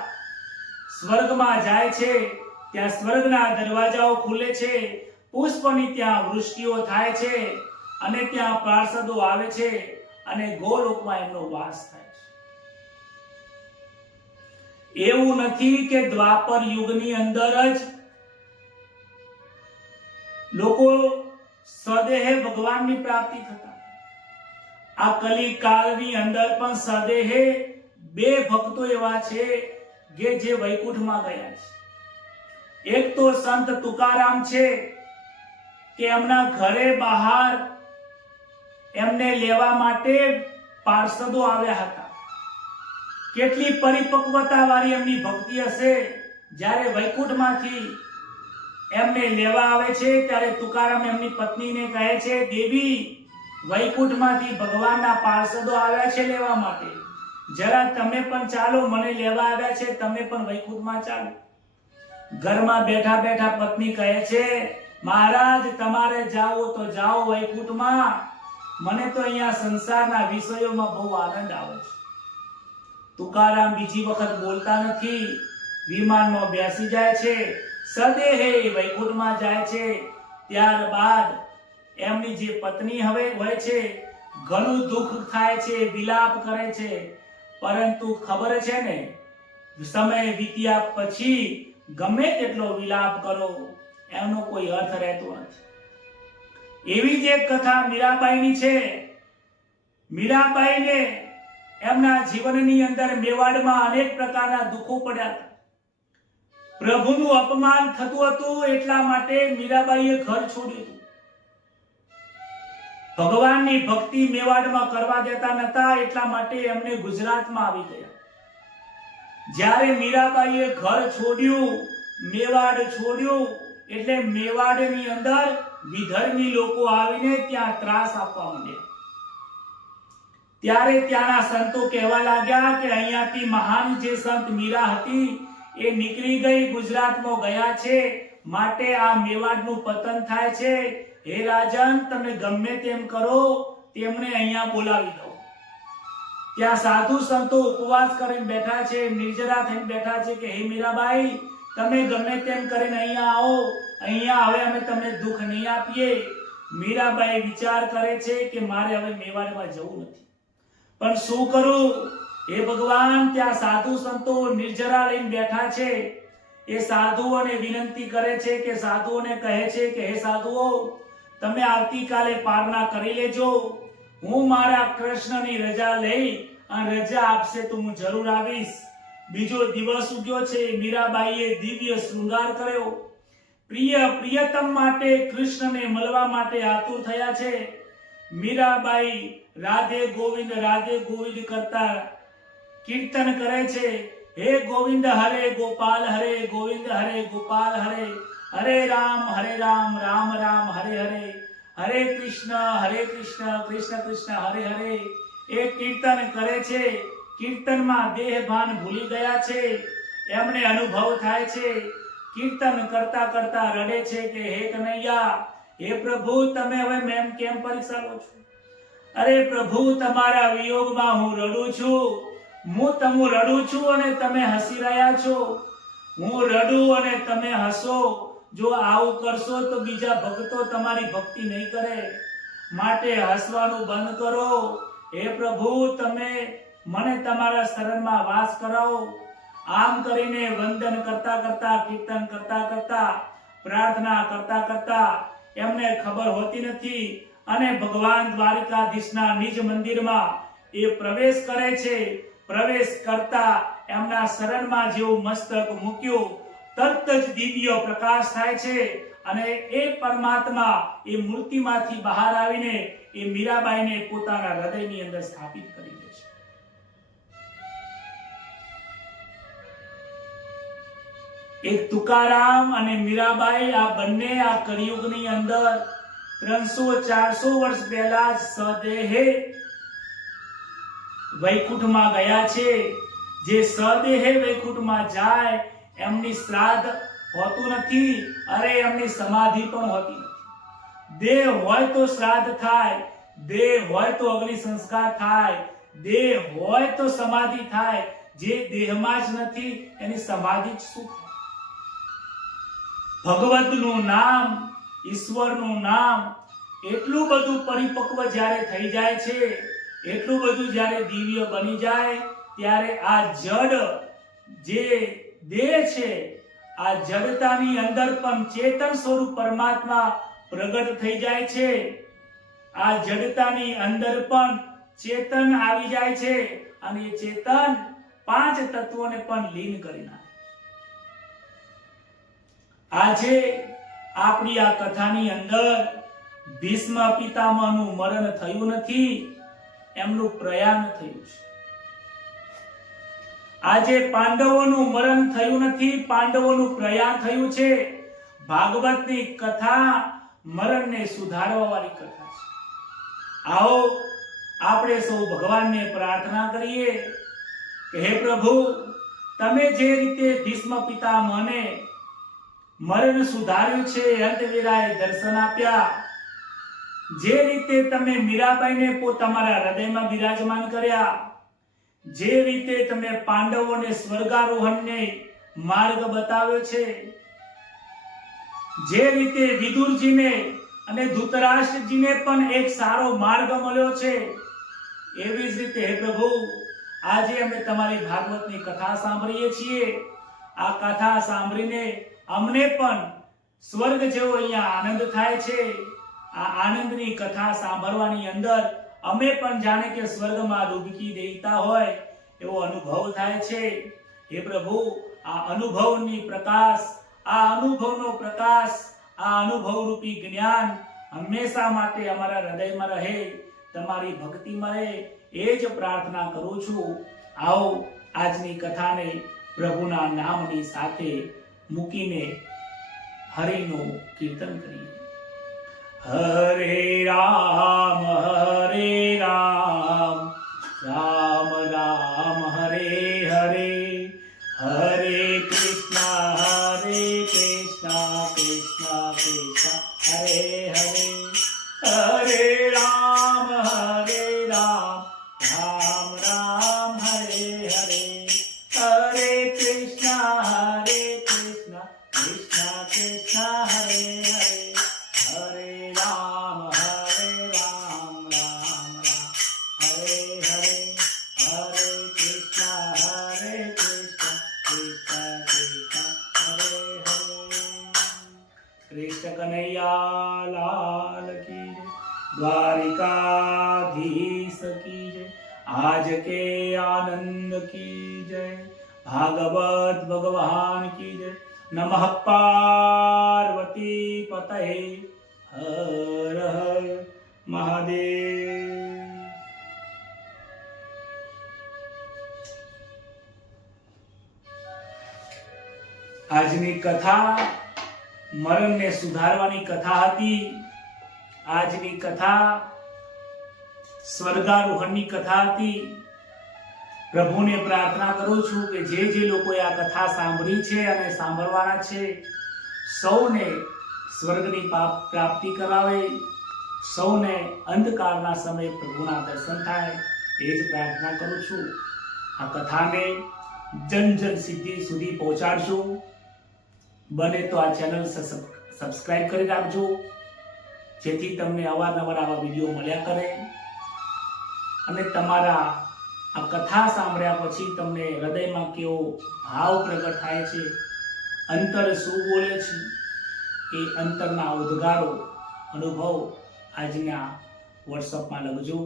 સ્વર્ગમાં જાય છે. ત્યાં સ્વર્ગના દરવાજાઓ ખુલે છે, પુષ્પની ત્યાં વૃષ્ટિઓ થાય છે, અને ત્યાં પાર્ષદો આવે છે, અને ગોલોકમાં એમનો વાસ થાય છે. એવું નથી કે દ્વાપર યુગની અંદર જ લોકો સદેહે ભગવાનની પ્રાપ્તિ થતા. આ કલી કાળની અંદર પણ સદેહે 2 ભક્તો એવા છે કે જે વૈકુંઠમાં ગયા છે. એક તો સંત તુકારામ છે કે એમના ઘરે બહાર એમને લેવા માટે પાર્ષદો આવ્યા હતા. કેટલી પરિપક્વતા વાળી એમની ભક્તિ હશે. જ્યારે વૈકુંઠમાંથી એમને લેવા આવે છે ત્યારે તુકારામ એમની પત્નીને કહે છે, દેવી, વૈકુંઠમાંથી ભગવાનના પાર્ષદો આવ્યા છે લેવા માટે, જરા તમે પણ ચાલો, મને લેવા આવ્યા છે, તમે પણ વૈકુંઠમાં ચાલો. ઘરમાં બેઠા બેઠા પત્ની કહે છે, મહારાજ, તમારે જાઓ તો જાઓ વૈકુંઠમાં, મને તો અહીંયા સંસારના વિષયોમાં બહુ આનંદ આવે છે. તુકારામ બીજી વખત બોલતા નથી. વિમાનમાં બેસી જાય છે, સદેહે વૈકુંઠમાં જાય છે. ત્યારબાદ એમની જે પત્ની હવે હોય છે, ઘણું દુઃખ થાય છે, વિલાપ કરે છે, પરંતુ ખબર છે ને, સમય વીત્યા પછી ગમે તેટલો વિલાપ કરો એનો કોઈ અર્થ રહેતો નથી. એવી જ એક કથા મીરાબાઈની છે. મીરાબાઈને એમના જીવનની અંદર મેવાડમાં અનેક પ્રકારના દુઃખો પડ્યા હતા. પ્રભુનું અપમાન થતું હતું, એટલા માટે મીરાબાઈએ ઘર છોડ્યું હતું. ભગવાનની ભક્તિ મેવાડમાં કરવા દેતા નતા, એટલા માટે એમને ગુજરાતમાં આવી ગયા. જ્યારે મીરાબાઈએ ઘર છોડ્યું, મેવાડ છોડ્યું, એટલે મેવાડની અંદર વિધર્મી લોકો આવીને ત્યાં ત્રાસ આપવા માંડ્યા. ત્યારે ત્યાંના સંતો કહેવા લાગ્યા કે અહીંયાથી મહાન જે સંત મીરા હતી એ નીકળી ગઈ, ગુજરાતમાં ગયા છે, માટે આ મેવાડનું પતન થાય છે. હે રાજન, તમે ગમે તેમ કરો, તેમને અહીંયા બોલાવી દો. ત્યાં સાધુ સંતો ઉપવાસ કરીને બેઠા છે, નિર્જરા થઈને બેઠા છે કે હે મીરાબાઈ, તમે ગમે તેમ કરીને અહીંયા આવો, અહીંયા હવે અમે તમને દુઃખ નહીં આપીએ. મીરાબાઈ વિચાર કરે છે કે મારે હવે મેવાડમાં જવું નથી, પણ શું કરું? હે ભગવાન, ત્યાં સાધુ સંતો નિર્જરા લઈને બેઠા છે. એ સાધુઓને વિનંતી કરે છે કે સાધુઓને કહે છે કે હે સાધુઓ, તમે આવતીકાલે પારણા કરી લેજો. હું મારા કૃષ્ણની રજા લઈ અને રજા આપશે તો હું જરૂર આવીશ. બીજો દિવસ ઉગ્યો છે. મીરાબાઈએ દિવ્ય શૃંગાર કર્યો. પ્રિયતમ માટે કૃષ્ણને મળવા માટે આતુર થયા છે. મીરાબાઈ રાધે ગોવિંદ કરતા કીર્તન કરે છે. હે ગોવિંદ હરે ગોપાલ હરે, ગોવિંદ હરે ગોપાલ હરે, હરે રામ રામ રામ હરે હરે, હરે કૃષ્ણ કૃષ્ણ કૃષ્ણ હરે હરે. એ કીર્તન કરે છે. કીર્તનમાં દેહ ભાન ભૂલી ગયા છે. એમને અનુભવ થાય છે. કીર્તન કરતા કરતા રડે છે કે હે કનૈયા, હે પ્રભુ, તમે હવે મેમ કેમ પરીક્ષા લો છો? અરે પ્રભુ, તમારા વિયોગમાં હું રડું છું. હું રડું છું અને તમે હસી રહ્યા છો. હું રડું અને તમે હસો. જો આવું કરશો તો બીજા ભક્તો તમારી ભક્તિ નહીં કરે. માટે હસવાનું બંધ કરો. હે પ્રભુ, તમે મને તમારા શરણમાં વાસ કરાવો. આમ કરીને વંદન કરતા કરતા, કીર્તન કરતા કરતા, પ્રાર્થના કરતા કરતા એમને ખબર હોતી નથી અને ભગવાન દ્વારકાધીશના નિજ મંદિરમાં એ પ્રવેશ કરે છે. પ્રવેશ કરતા એમના શરણમાં જેવું મસ્તક મૂક્યું, તરત જ દિવ્ય પ્રકાશ થાય છે અને એ પરમાત્મા એ મૂર્તિમાંથી બહાર આવીને એ મીરાબાઈને પોતાના હૃદયની અંદર સ્થાપિત કરી દે છે. એક તુકારામ અને મીરાબાઈ આ બંને આ કળિયુગની અંદર 300-400 વર્ષ પહેલા સદેહે વૈકુંઠમાં ગયા છે. જે સદેહે વૈકુંઠમાં જાય એમની શ્રાદ્ધ હોતું નથી. અરે એમની સમાધિ પણ હોતી નથી. દેહ હોય તો શ્રાદ્ધ થાય, દેહ હોય તો અગ્નિ સંસ્કાર થાય, દેહ હોય તો સમાધિ થાય. જે દેહમાં જ નથી એની સમાધિ જ શું થાય? ભગવતનું નામ, ઈશ્વરનું નામ એટલું બધું પરિપક્વ જ્યારે થઈ જાય છે, એટલું બધું જ્યારે દિવ્ય બની જાય, ત્યારે આ જડ જે દેહ છે, આ જડતાની અંદર પણ ચેતન સ્વરૂપ પરમાત્મા પ્રગટ થઈ જાય છે. આ જડતાની અંદર પણ ચેતન આવી જાય છે અને એ ચેતન 5 તત્વોને પણ લીન કરી નાખે. આજે આપણી આ કથાની અંદર ભીષ્મ પિતામહનું મરણ થયું નથી, એમનું પ્રયાણ થયું છે. આજે પાંડવોનું મરણ થયું નથી, પાંડવોનું પ્રયાણ થયું છે. ભાગવતની કથા મરણને સુધારવા વાળી કથા છે. આવો આપણે સૌ ભગવાનને પ્રાર્થના કરીએ કે હે પ્રભુ, તમે જે રીતે ભીષ્મ પિતામહને મરણ સુધાર્યું છે, અંતવીરાએ દર્શન આપ્યા, જે રીતે તમે મીરાબાઈને તમારા હૃદયમાં બિરાજમાન કર્યા, જે રીતે તમે પાંડવોને સ્વર્ગારોહણને માર્ગ બતાવ્યો છે, જે રીતે વિદુરજીને અને ધૃતરાષ્ટ્રજીને પણ એક સારો માર્ગ મળ્યો છે, એવી જ રીતે હે પ્રભુ, આજે અમે તમારી ભાગવતની કથા સાંભળીએ છીએ. આ કથા સાંભળીને અમને પણ સ્વર્ગ જેવો અહીંયા આનંદ થાય છે. આ આનંદની કથા સાંભળવાની અંદર અમે પણ જાણે કે સ્વર્ગમાં ડૂબકી દેતા હોય એવો અનુભવ થાય છે. હે પ્રભુ, આ અનુભવની પ્રકાશ, આ અનુભવનો પ્રકાશ, આ અનુભવ રૂપી જ્ઞાન હંમેશા માટે અમારા હૃદયમાં રહે, તમારી ભક્તિ મળે, એ જ પ્રાર્થના કરું છું. આવો આજની કથાને પ્રભુના નામની સાથે મૂકીને હરિનું કીર્તન કરીએ. હરે રામ રામ રામ હરે હરે, હરે કૃષ્ણ કૃષ્ણ કૃષ્ણ હરે હરે, હરે રામ રામ રામ હરે હરે, હરે કૃષ્ણ કૃષ્ણ કૃષ્ણ હરે હરે, હરે રામ રામ હરે હરે, હરે કૃષ્ણ કૃષ્ણ કૃષ્ણ હરે હરે. કૃષ્ણ કનૈયા લાલ કી द्वारिकाधीश की जय, आज के आनंद की जय, भागवत भगवान की जय। नमः पार्वती पतये, हर हर महादेव। આજની કથા મરણને સુધારવાની કથા હતી। આજની કથા સ્વર્ગારોહણની કથા હતી। પ્રભુને પ્રાર્થના કરું છું કે જે લોકોએ આ કથા સાંભળી છે અને સાંભળવાના છે, સૌને સ્વર્ગની પ્રાપ્તિ કરાવે, સૌને અંધકારના સમયે પ્રભુના દર્શન થાય, એ જ પ્રાર્થના કરું છું। આ કથાને જન સિદ્ધિ સુધી પહોંચાડજો। બને તો આ ચેનલ સબસ્ક્રાઇબ કરી રાખજો, જેથી તમને અવારનવાર આવા વિડીયો મળ્યા કરે। અને તમારા આ કથા સાંભળ્યા પછી તમને હૃદયમાં કેવો ભાવ પ્રગટ થાય છે, અંતર શું બોલે છે, એ અંતરના ઉદ્ગારો, અનુભવ આજના વોટ્સઅપમાં લખજો,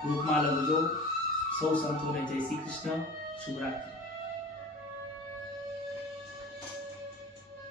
ગ્રુપમાં લખજો। સૌ સંતોને જય શ્રી કૃષ્ણ, શુભરાત્રિ।